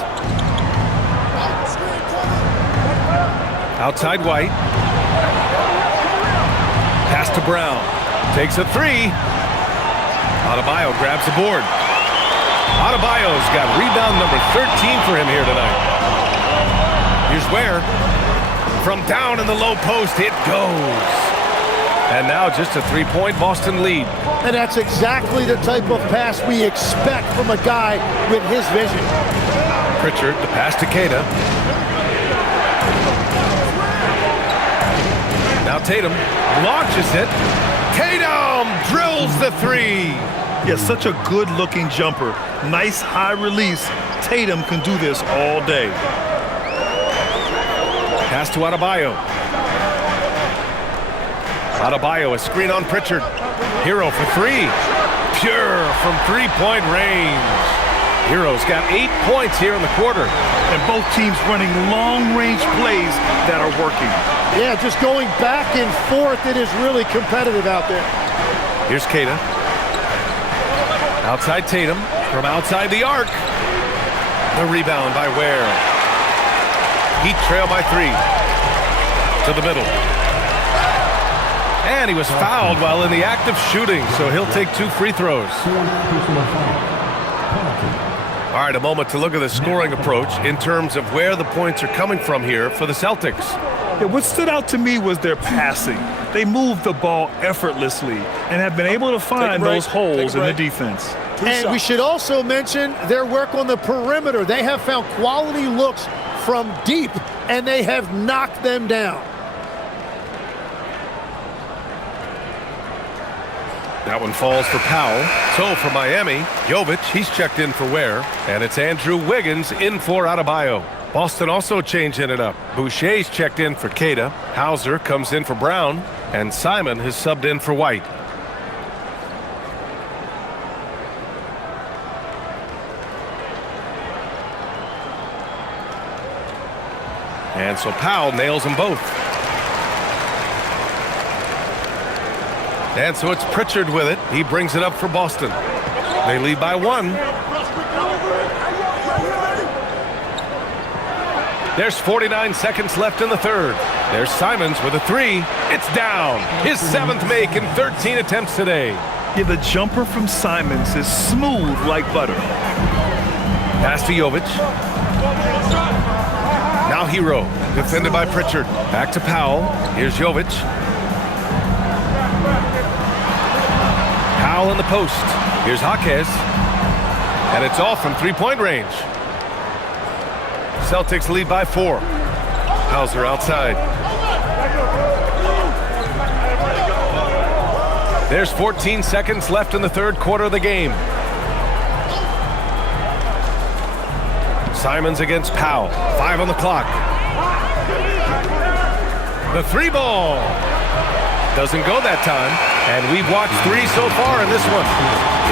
Outside White. Pass to Brown. Takes a 3. Adebayo grabs the board. Adebayo's got rebound number 13 for him here tonight. Here's Ware. From down in the low post, it goes. And now just a 3-point Boston lead. And that's exactly the type of pass we expect from a guy with his vision. Pritchard, the pass to Keita. Now Tatum launches it. Tatum drills the 3. Yeah, such a good-looking jumper. Nice high release. Tatum can do this all day. Pass to Adebayo. Adebayo, a screen on Pritchard. Hero for 3. Pure from 3-point range. Hero's got 8 points here in the quarter. And both teams running long-range plays that are working. Yeah, just going back and forth. It is really competitive out there. Here's Keita. Outside Tatum. From outside the arc. The rebound by Ware. Heat trail by 3. To the middle. And he was fouled while in the act of shooting, so he'll take 2 free throws. All right, a moment to look at the scoring approach in terms of where the points are coming from here for the Celtics. Yeah, what stood out to me was their passing. They moved the ball effortlessly and have been able to find those holes in the defense. And we should also mention their work on the perimeter. They have found quality looks from deep, and they have knocked them down. That one falls for Powell. So for Miami, Jovic, he's checked in for Ware. And it's Andrew Wiggins in for Adebayo. Boston also changing it up. Boucher's checked in for Keita. Hauser comes in for Brown. And Simon has subbed in for White. And so Powell nails them both. And so it's Pritchard with it. He brings it up for Boston. They lead by 1. There's 49 seconds left in the third. There's Simons with a 3. It's down. His 7th make in 13 attempts today. Yeah, the jumper from Simons is smooth like butter. Pass to Jovic. Now Hero, defended by Pritchard. Back to Powell. Here's Jovic. Powell in the post. Here's Jaquez. And it's off from three-point range. Celtics lead by 4. Hauser outside. There's 14 seconds left in the third quarter of the game. Simons against Powell. 5 on the clock. The 3 ball. Doesn't go that time. And we've watched 3 so far in this one.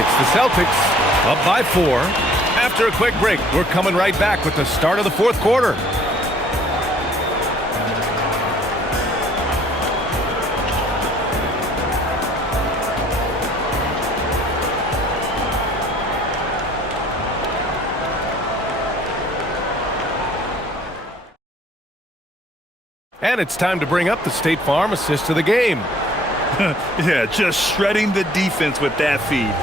It's the Celtics up by 4. After a quick break, we're coming right back with the start of the fourth quarter. And it's time to bring up the State Farm assist of the game. Yeah, just shredding the defense with that feed.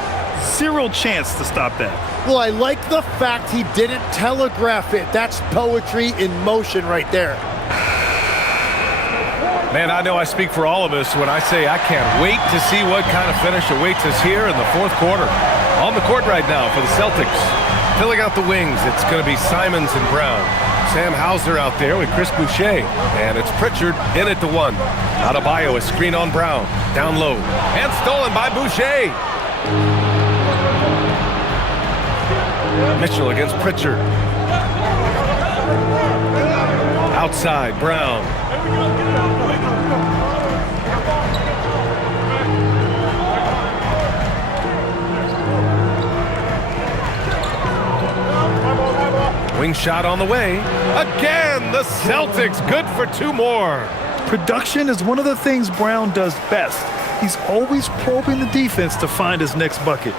Zero chance to stop that. Well, I like the fact he didn't telegraph it. That's poetry in motion right there. Man, I know I speak for all of us when I say I can't wait to see what kind of finish awaits us here in the fourth quarter. On the court right now for the Celtics. Filling out the wings, it's going to be Simons and Brown. Sam Hauser out there with Chris Boucher. And it's Pritchard in at the 1. Adebayo, a screen on Brown. Down low. And stolen by Boucher. Mitchell against Pritchard. Outside, Brown. Wing shot on the way. Again, the Celtics good for 2 more. Production is one of the things Brown does best. He's always probing the defense to find his next bucket.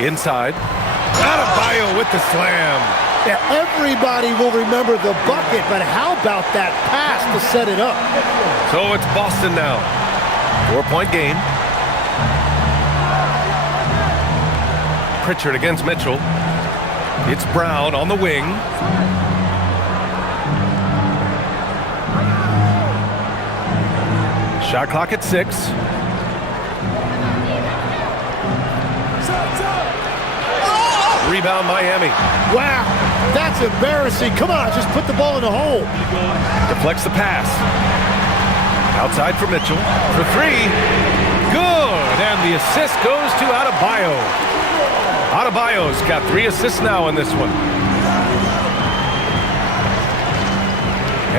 Inside. Adebayo with the slam. Yeah, everybody will remember the bucket, but how about that pass to set it up? So it's Boston now. 4-point game. Pritchard against Mitchell. It's Brown on the wing. Shot clock at 6. Rebound Miami. Wow, that's embarrassing. Come on, just put the ball in the hole. Deflects the pass. Outside for Mitchell. For 3. Good. And the assist goes to Adebayo. Adebayo's got 3 assists now in this one.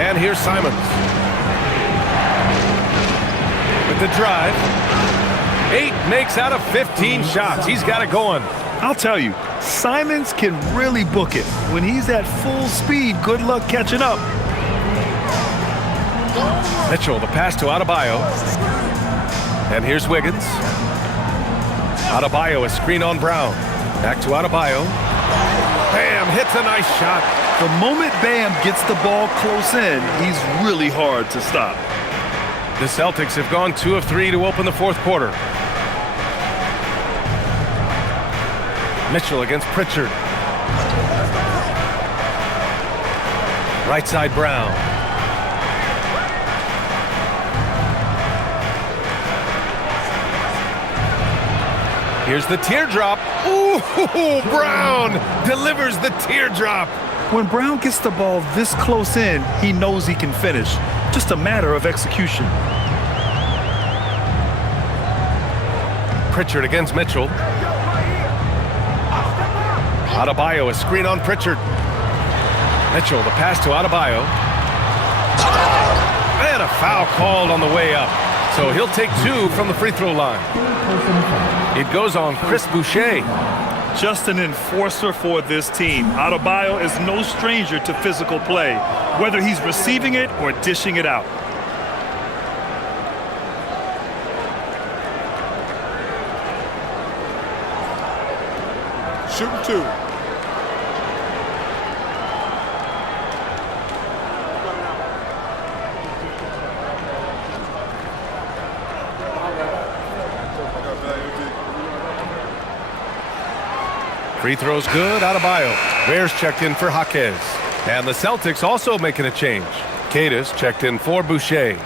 And here's Simons. With the drive. 8 makes out of 15 shots. He's got it going. I'll tell you, Simons can really book it. When he's at full speed, good luck catching up. Mitchell, the pass to Adebayo. And here's Wiggins. Adebayo, a screen on Brown. Back to Adebayo. Bam, hits a nice shot. The moment Bam gets the ball close in, he's really hard to stop. The Celtics have gone 2 of 3 to open the fourth quarter. Mitchell against Pritchard. Right side Brown. Here's the teardrop. Ooh, Brown delivers the teardrop. When Brown gets the ball this close in, he knows he can finish. Just a matter of execution. Pritchard against Mitchell. Adebayo, a screen on Pritchard. Mitchell, the pass to Adebayo. And a foul called on the way up. So he'll take 2 from the free throw line. It goes on Chris Boucher. Just an enforcer for this team. Adebayo is no stranger to physical play, whether he's receiving it or dishing it out. 2. Free throws good, Adebayo. Bears checked in for Jaquez. And the Celtics also making a change. Cadis checked in for Boucher.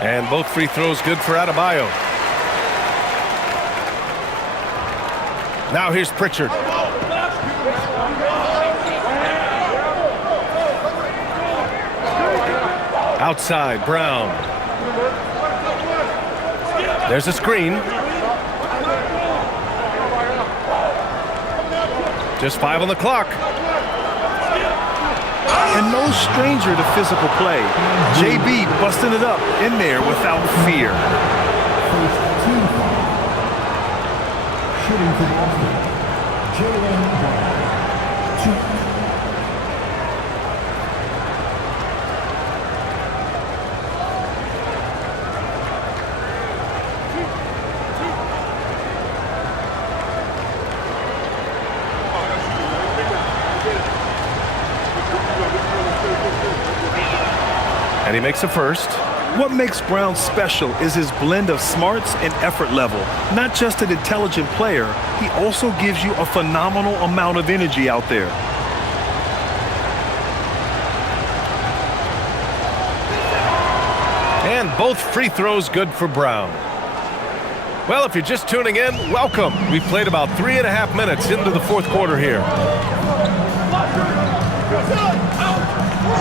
And both free throws good for Adebayo. Now here's Pritchard. Outside, Brown. There's a screen. Just 5 on the clock. And no stranger to physical play. JB busting it up in there without fear. First team foul. Shooting for Boston, Jaylen Brown. 2. And he makes a first. What makes Brown special is his blend of smarts and effort level. Not just an intelligent player, he also gives you a phenomenal amount of energy out there. And both free throws good for Brown. Well, if you're just tuning in, welcome. We've played about 3.5 minutes into the fourth quarter here.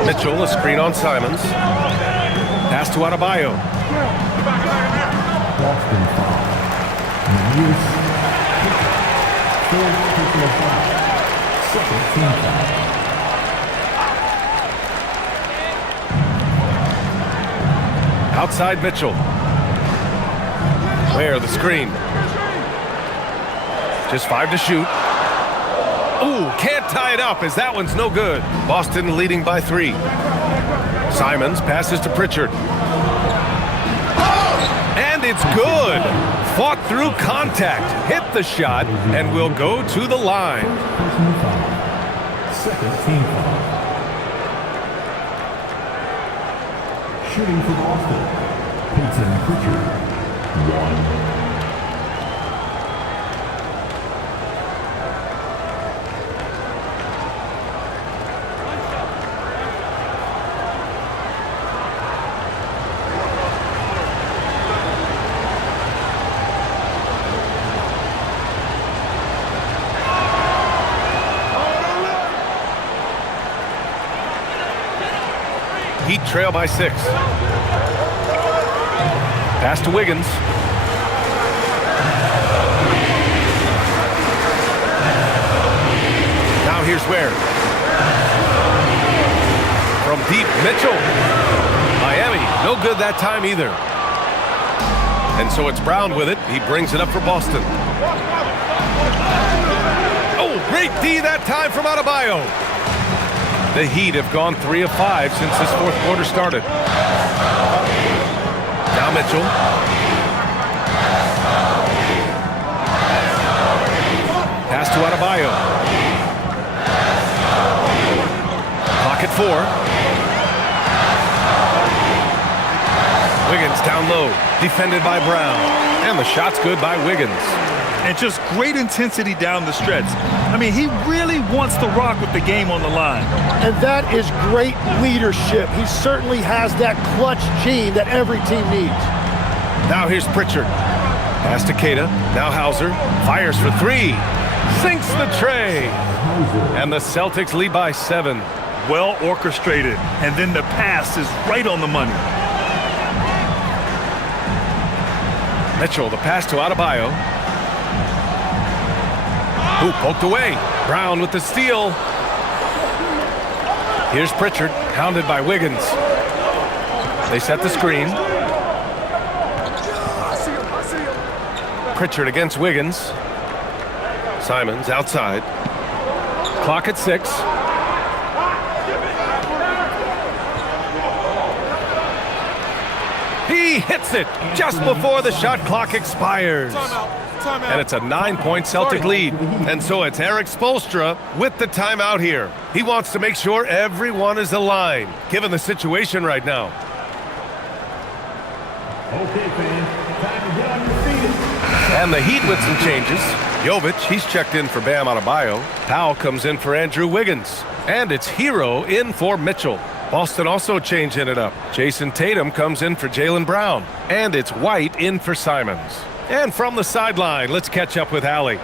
Mitchell, a screen on Simons. Pass to Adebayo. Boston foul. Use. Fourth personal foul. Second team foul. Outside Mitchell. Where the screen. Just 5 to shoot. Ooh, can't tie it up as that one's no good. Boston leading by 3. Simons passes to Pritchard. And it's good. Fought through contact. Hit the shot and will go to the line. Personal foul. Second team foul. Shooting for Boston, Peyton Pritchard. 1. Heat trail by 6. Pass to Wiggins. Now here's Ware. From deep, Mitchell. Miami, no good that time either. And so it's Brown with it. He brings it up for Boston. Oh, great D that time from Adebayo. The Heat have gone 3 of 5 since this fourth quarter started. Now Mitchell. Pass to Adebayo. Clock at 4. Wiggins down low. Defended by Brown. And the shot's good by Wiggins. And just great intensity down the stretch. I mean, he really wants to rock with the game on the line. And that is great leadership. He certainly has that clutch gene that every team needs. Now here's Pritchard. Pass to Keita. Now Hauser. Fires for 3. Sinks the tray. And the Celtics lead by 7. Well orchestrated. And then the pass is right on the money. Mitchell, the pass to Adebayo. Who poked away. Brown with the steal. Here's Pritchard, hounded by Wiggins. They set the screen. Pritchard against Wiggins. Simons outside. Clock at 6. He hits it just before the shot clock expires. Timeout. And it's a 9-point Celtic lead. And so it's Erik Spoelstra with the timeout here. He wants to make sure everyone is aligned, given the situation right now. Okay, fans, time to get on your feet. And the Heat with some changes. Jovic, he's checked in for Bam Adebayo. Powell comes in for Andrew Wiggins. And it's Hero in for Mitchell. Boston also changing it up. Jason Tatum comes in for Jaylen Brown. And it's White in for Simons. And from the sideline, let's catch up with Allie.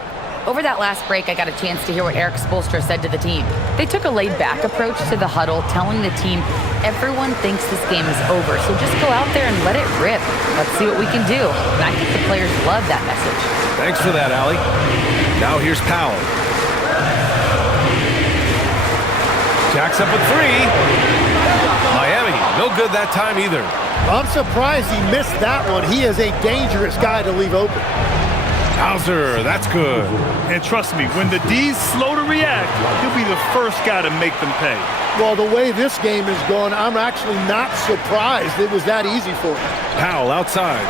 Over that last break, I got a chance to hear what Erik Spoelstra said to the team. They took a laid-back approach to the huddle, telling the team, everyone thinks this game is over, so just go out there and let it rip. Let's see what we can do. And I think the players love that message. Thanks for that, Allie. Now here's Powell. Jacks up with 3. Miami, no good that time either. I'm surprised he missed that one. He is a dangerous guy to leave open. Hauser, that's good. And trust me, when the D's slow to react, he'll be the first guy to make them pay. Well, the way this game is going, I'm actually not surprised it was that easy for him. Powell outside.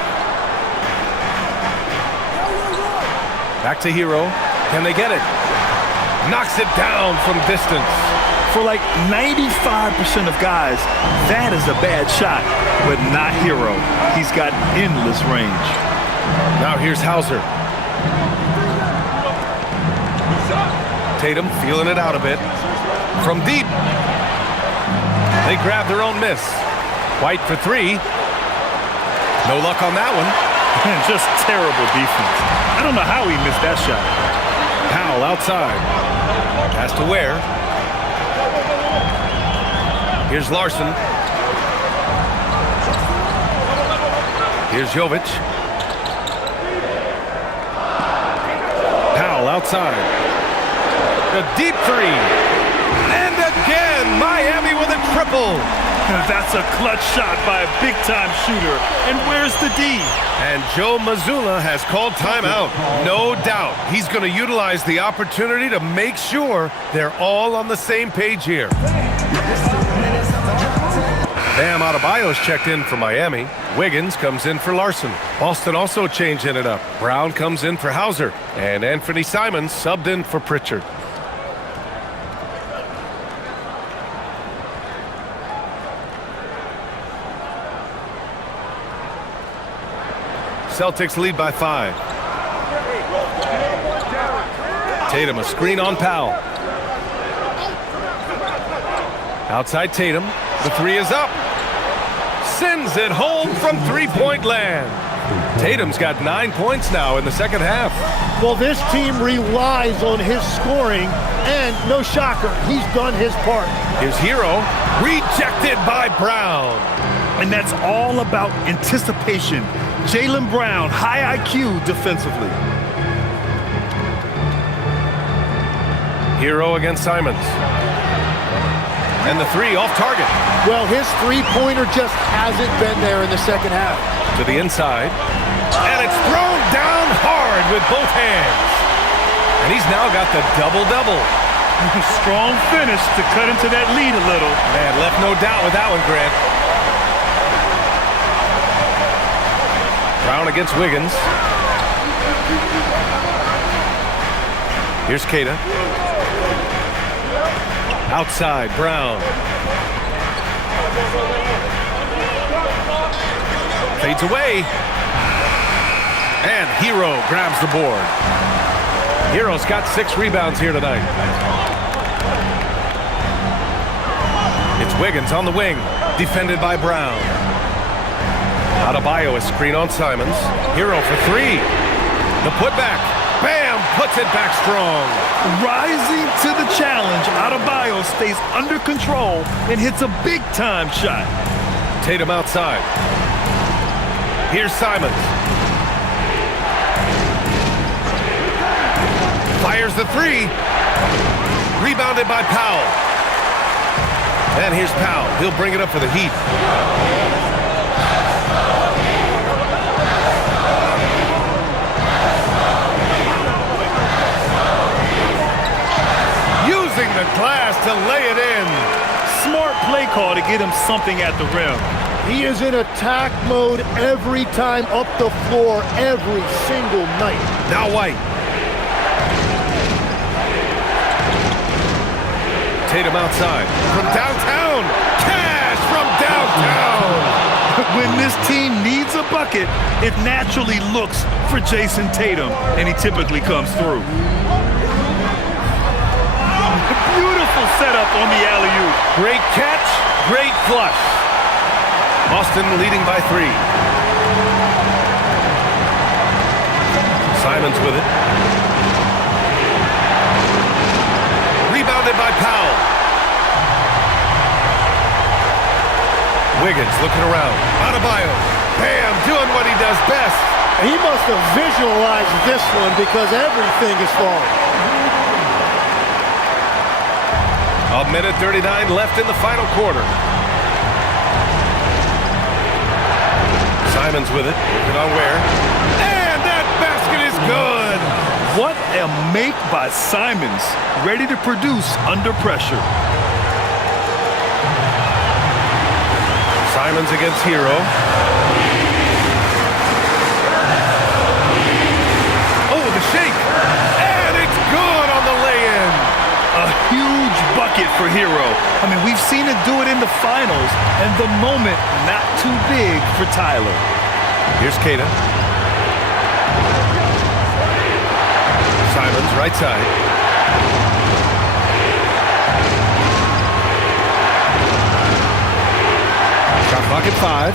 Back to Hero. Can they get it? Knocks it down from distance. For like 95% of guys, that is a bad shot, but not Hero. He's got endless range. Now here's Hauser. Tatum feeling it out a bit. From deep. They grab their own miss. White for 3. No luck on that one. Just terrible defense. I don't know how he missed that shot. Powell outside. Pass to Ware. Here's Larson. Here's Jovic. Powell outside. A deep 3. And again, Miami with a triple. That's a clutch shot by a big-time shooter. And where's the D? And Joe Mazzulla has called timeout. No doubt he's going to utilize the opportunity to make sure they're all on the same page here. Bam Adebayo's checked in for Miami. Wiggins comes in for Larson. Boston also changing it up. Brown comes in for Hauser. And Anthony Simons subbed in for Pritchard. Celtics lead by 5. Tatum a screen on Powell. Outside Tatum. The 3 is up. Sends it home from three-point land. Tatum's got 9 points now in the second half. Well, this team relies on his scoring, and no shocker, he's done his part. Here's Hero. Rejected by Brown. And that's all about anticipation. Jaylen Brown, high IQ defensively. Hero against Simons. And the 3 off target. Well, his three-pointer just hasn't been there in the second half. To the inside. And it's thrown down hard with both hands. And he's now got the double-double. Strong finish to cut into that lead a little. Man, left no doubt with that one, Grant. Brown against Wiggins. Here's Kata. Outside, Brown. Fades away. And Hero grabs the board. Hero's got 6 rebounds here tonight. It's Wiggins on the wing, defended by Brown. Adebayo a screen on Simons. Hero for 3. The putback. Bam! Puts it back strong. Rising to the challenge, Adebayo stays under control and hits a big-time shot. Tatum outside. Here's Simons. Fires the 3. Rebounded by Powell. And here's Powell. He'll bring it up for the Heat. The glass to lay it in. Smart play call to get him something at the rim. He is in attack mode every time up the floor, every single night. Now White. Tatum outside. From downtown. Cash from downtown. When this team needs a bucket, it naturally looks for Jason Tatum, and he typically comes through. Beautiful setup on the alley-oop. Great catch, great flush. Boston leading by 3. Simons with it. Rebounded by Powell. Wiggins looking around. Adebayo. Bam, doing what he does best. He must have visualized this one because everything is falling. A minute 39 left in the final quarter. Simons with it. Working on Ware. And that basket is good. What a make by Simons, ready to produce under pressure. Simons against Hero. Oh, the shake. And it's good on the lay-in. A huge bucket for Hero. I mean, we've seen it do it in the finals, and the moment not too big for Tyler. Here's Kata. Simons, right side. Shot clock at 5.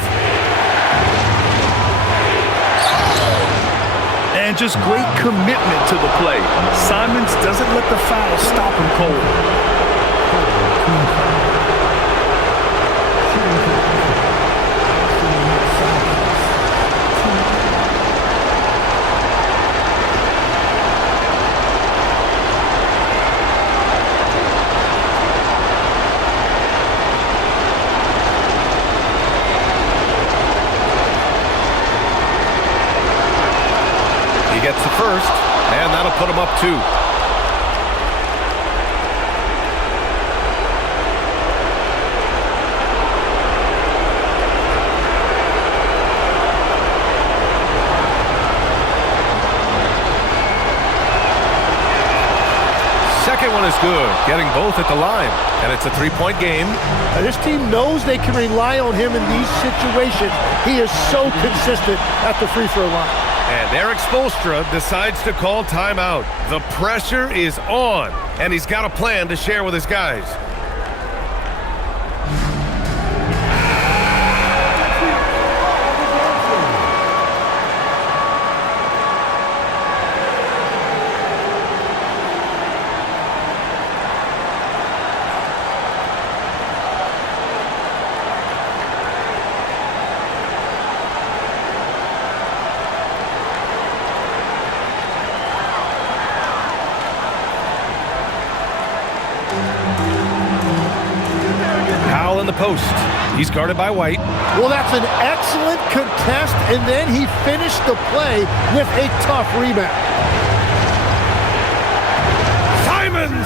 And just great commitment to the play. Simons doesn't let the foul stop him cold. He gets the first, and that'll put him up 2. Second one is good, getting both at the line, and it's a 3-point game. Now, this team knows they can rely on him in these situations. He is so consistent at the free throw line. And Eric Spoelstra decides to call timeout. The pressure is on, and he's got a plan to share with his guys. In the post. He's guarded by White. Well, that's an excellent contest, and then he finished the play with a tough rebound. Simons!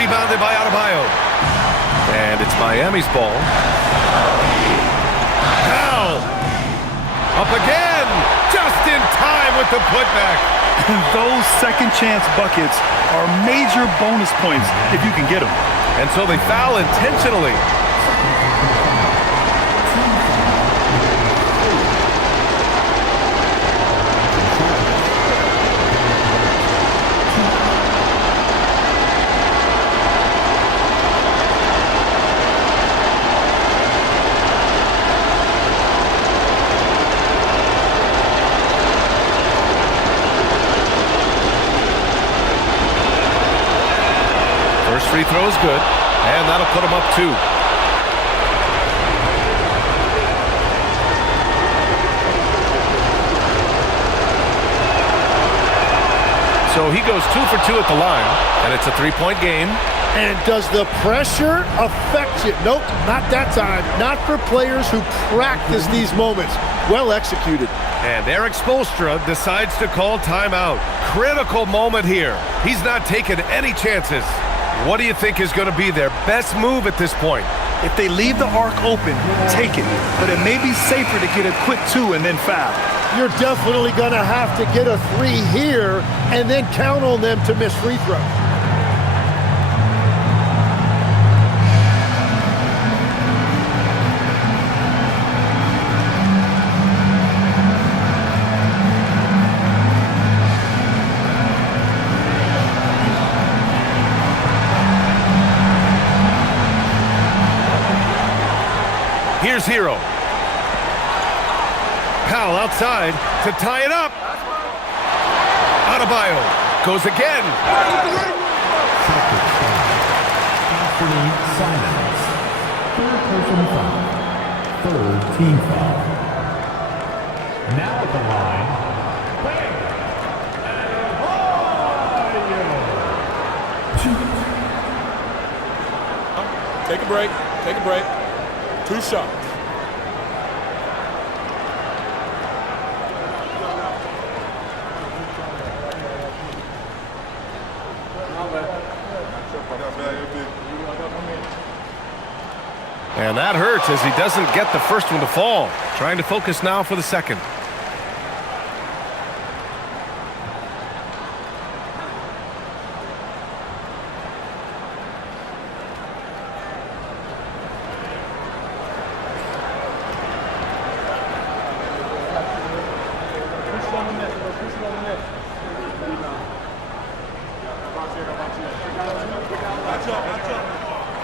Rebounded by Adebayo. And it's Miami's ball. Powell! Up again! Just in time with the putback. Those second chance buckets are major bonus points if you can get them. And so they foul intentionally. First free throw is good. And that'll put him up 2. So he goes 2 for 2 at the line, and it's a 3-point game. And does the pressure affect you? Nope, not that time. Not for players who practice these moments. Well executed. And Eric Spoelstra decides to call timeout. Critical moment here. He's not taking any chances. What do you think is going to be their best move at this point? If they leave the arc open, take it. But it may be safer to get a quick 2 and then foul. You're definitely going to have to get a 3 here and then count on them to miss free throws. Here's Hero. Powell outside to tie it up. Adebayo goes again. Celtics foul. Simons. Third personal foul. Third team foul. Now at the line. Take a break. Take a break. 2 shots. And that hurts as he doesn't get the first one to fall. Trying to focus now for the second.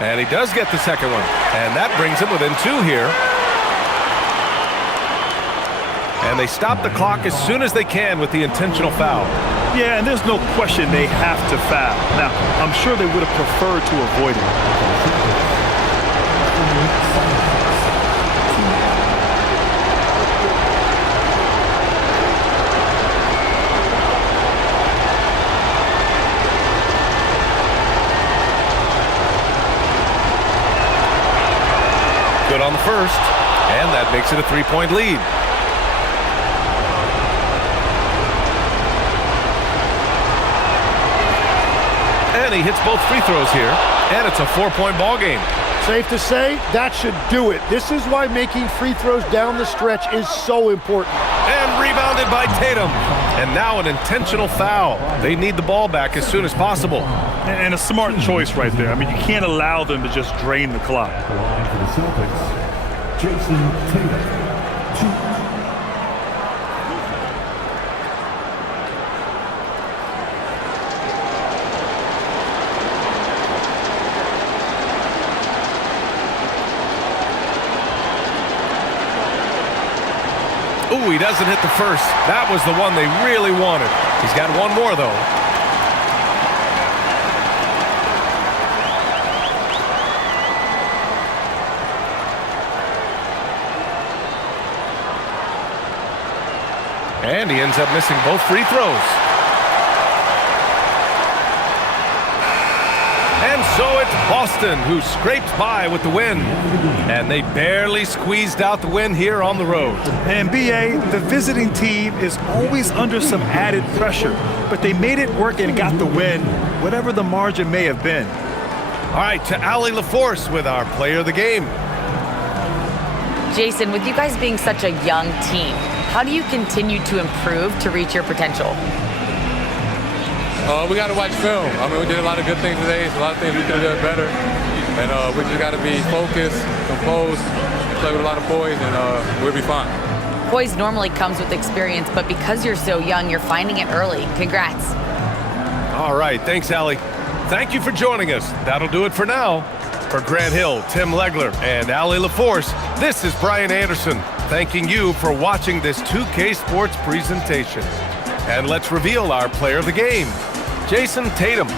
And he does get the second one. And that brings him within 2 here. And they stop the clock as soon as they can with the intentional foul. Yeah, and there's no question they have to foul. Now, I'm sure they would have preferred to avoid it. Good on the first, and that makes it a 3-point lead. And he hits both free throws here, and it's a 4-point ball game. Safe to say, that should do it. This is why making free throws down the stretch is so important. And rebounded by Tatum. And now an intentional foul. They need the ball back as soon as possible. And a smart choice right there. I mean, you can't allow them to just drain the clock. The line for the Celtics, Jason Tatum. Ooh, he doesn't hit the first. That was the one they really wanted. He's got one more, though. And he ends up missing both free throws. And so it's Boston who scrapes by with the win. And they barely squeezed out the win here on the road. And BA, the visiting team is always under some added pressure, but they made it work and got the win, whatever the margin may have been. All right, to Allie LaForce with our player of the game. Jason, with you guys being such a young team, how do you continue to improve to reach your potential? We got to watch film. I mean, we did a lot of good things today. So a lot of things we could have done better. And we just got to be focused, composed, play with a lot of poise, and we'll be fine. Poise normally comes with experience, but because you're so young, you're finding it early. Congrats. All right, thanks, Allie. Thank you for joining us. That'll do it for now. For Grant Hill, Tim Legler, and Allie LaForce, this is Brian Anderson, thanking you for watching this 2K Sports presentation. And let's reveal our player of the game, Jason Tatum.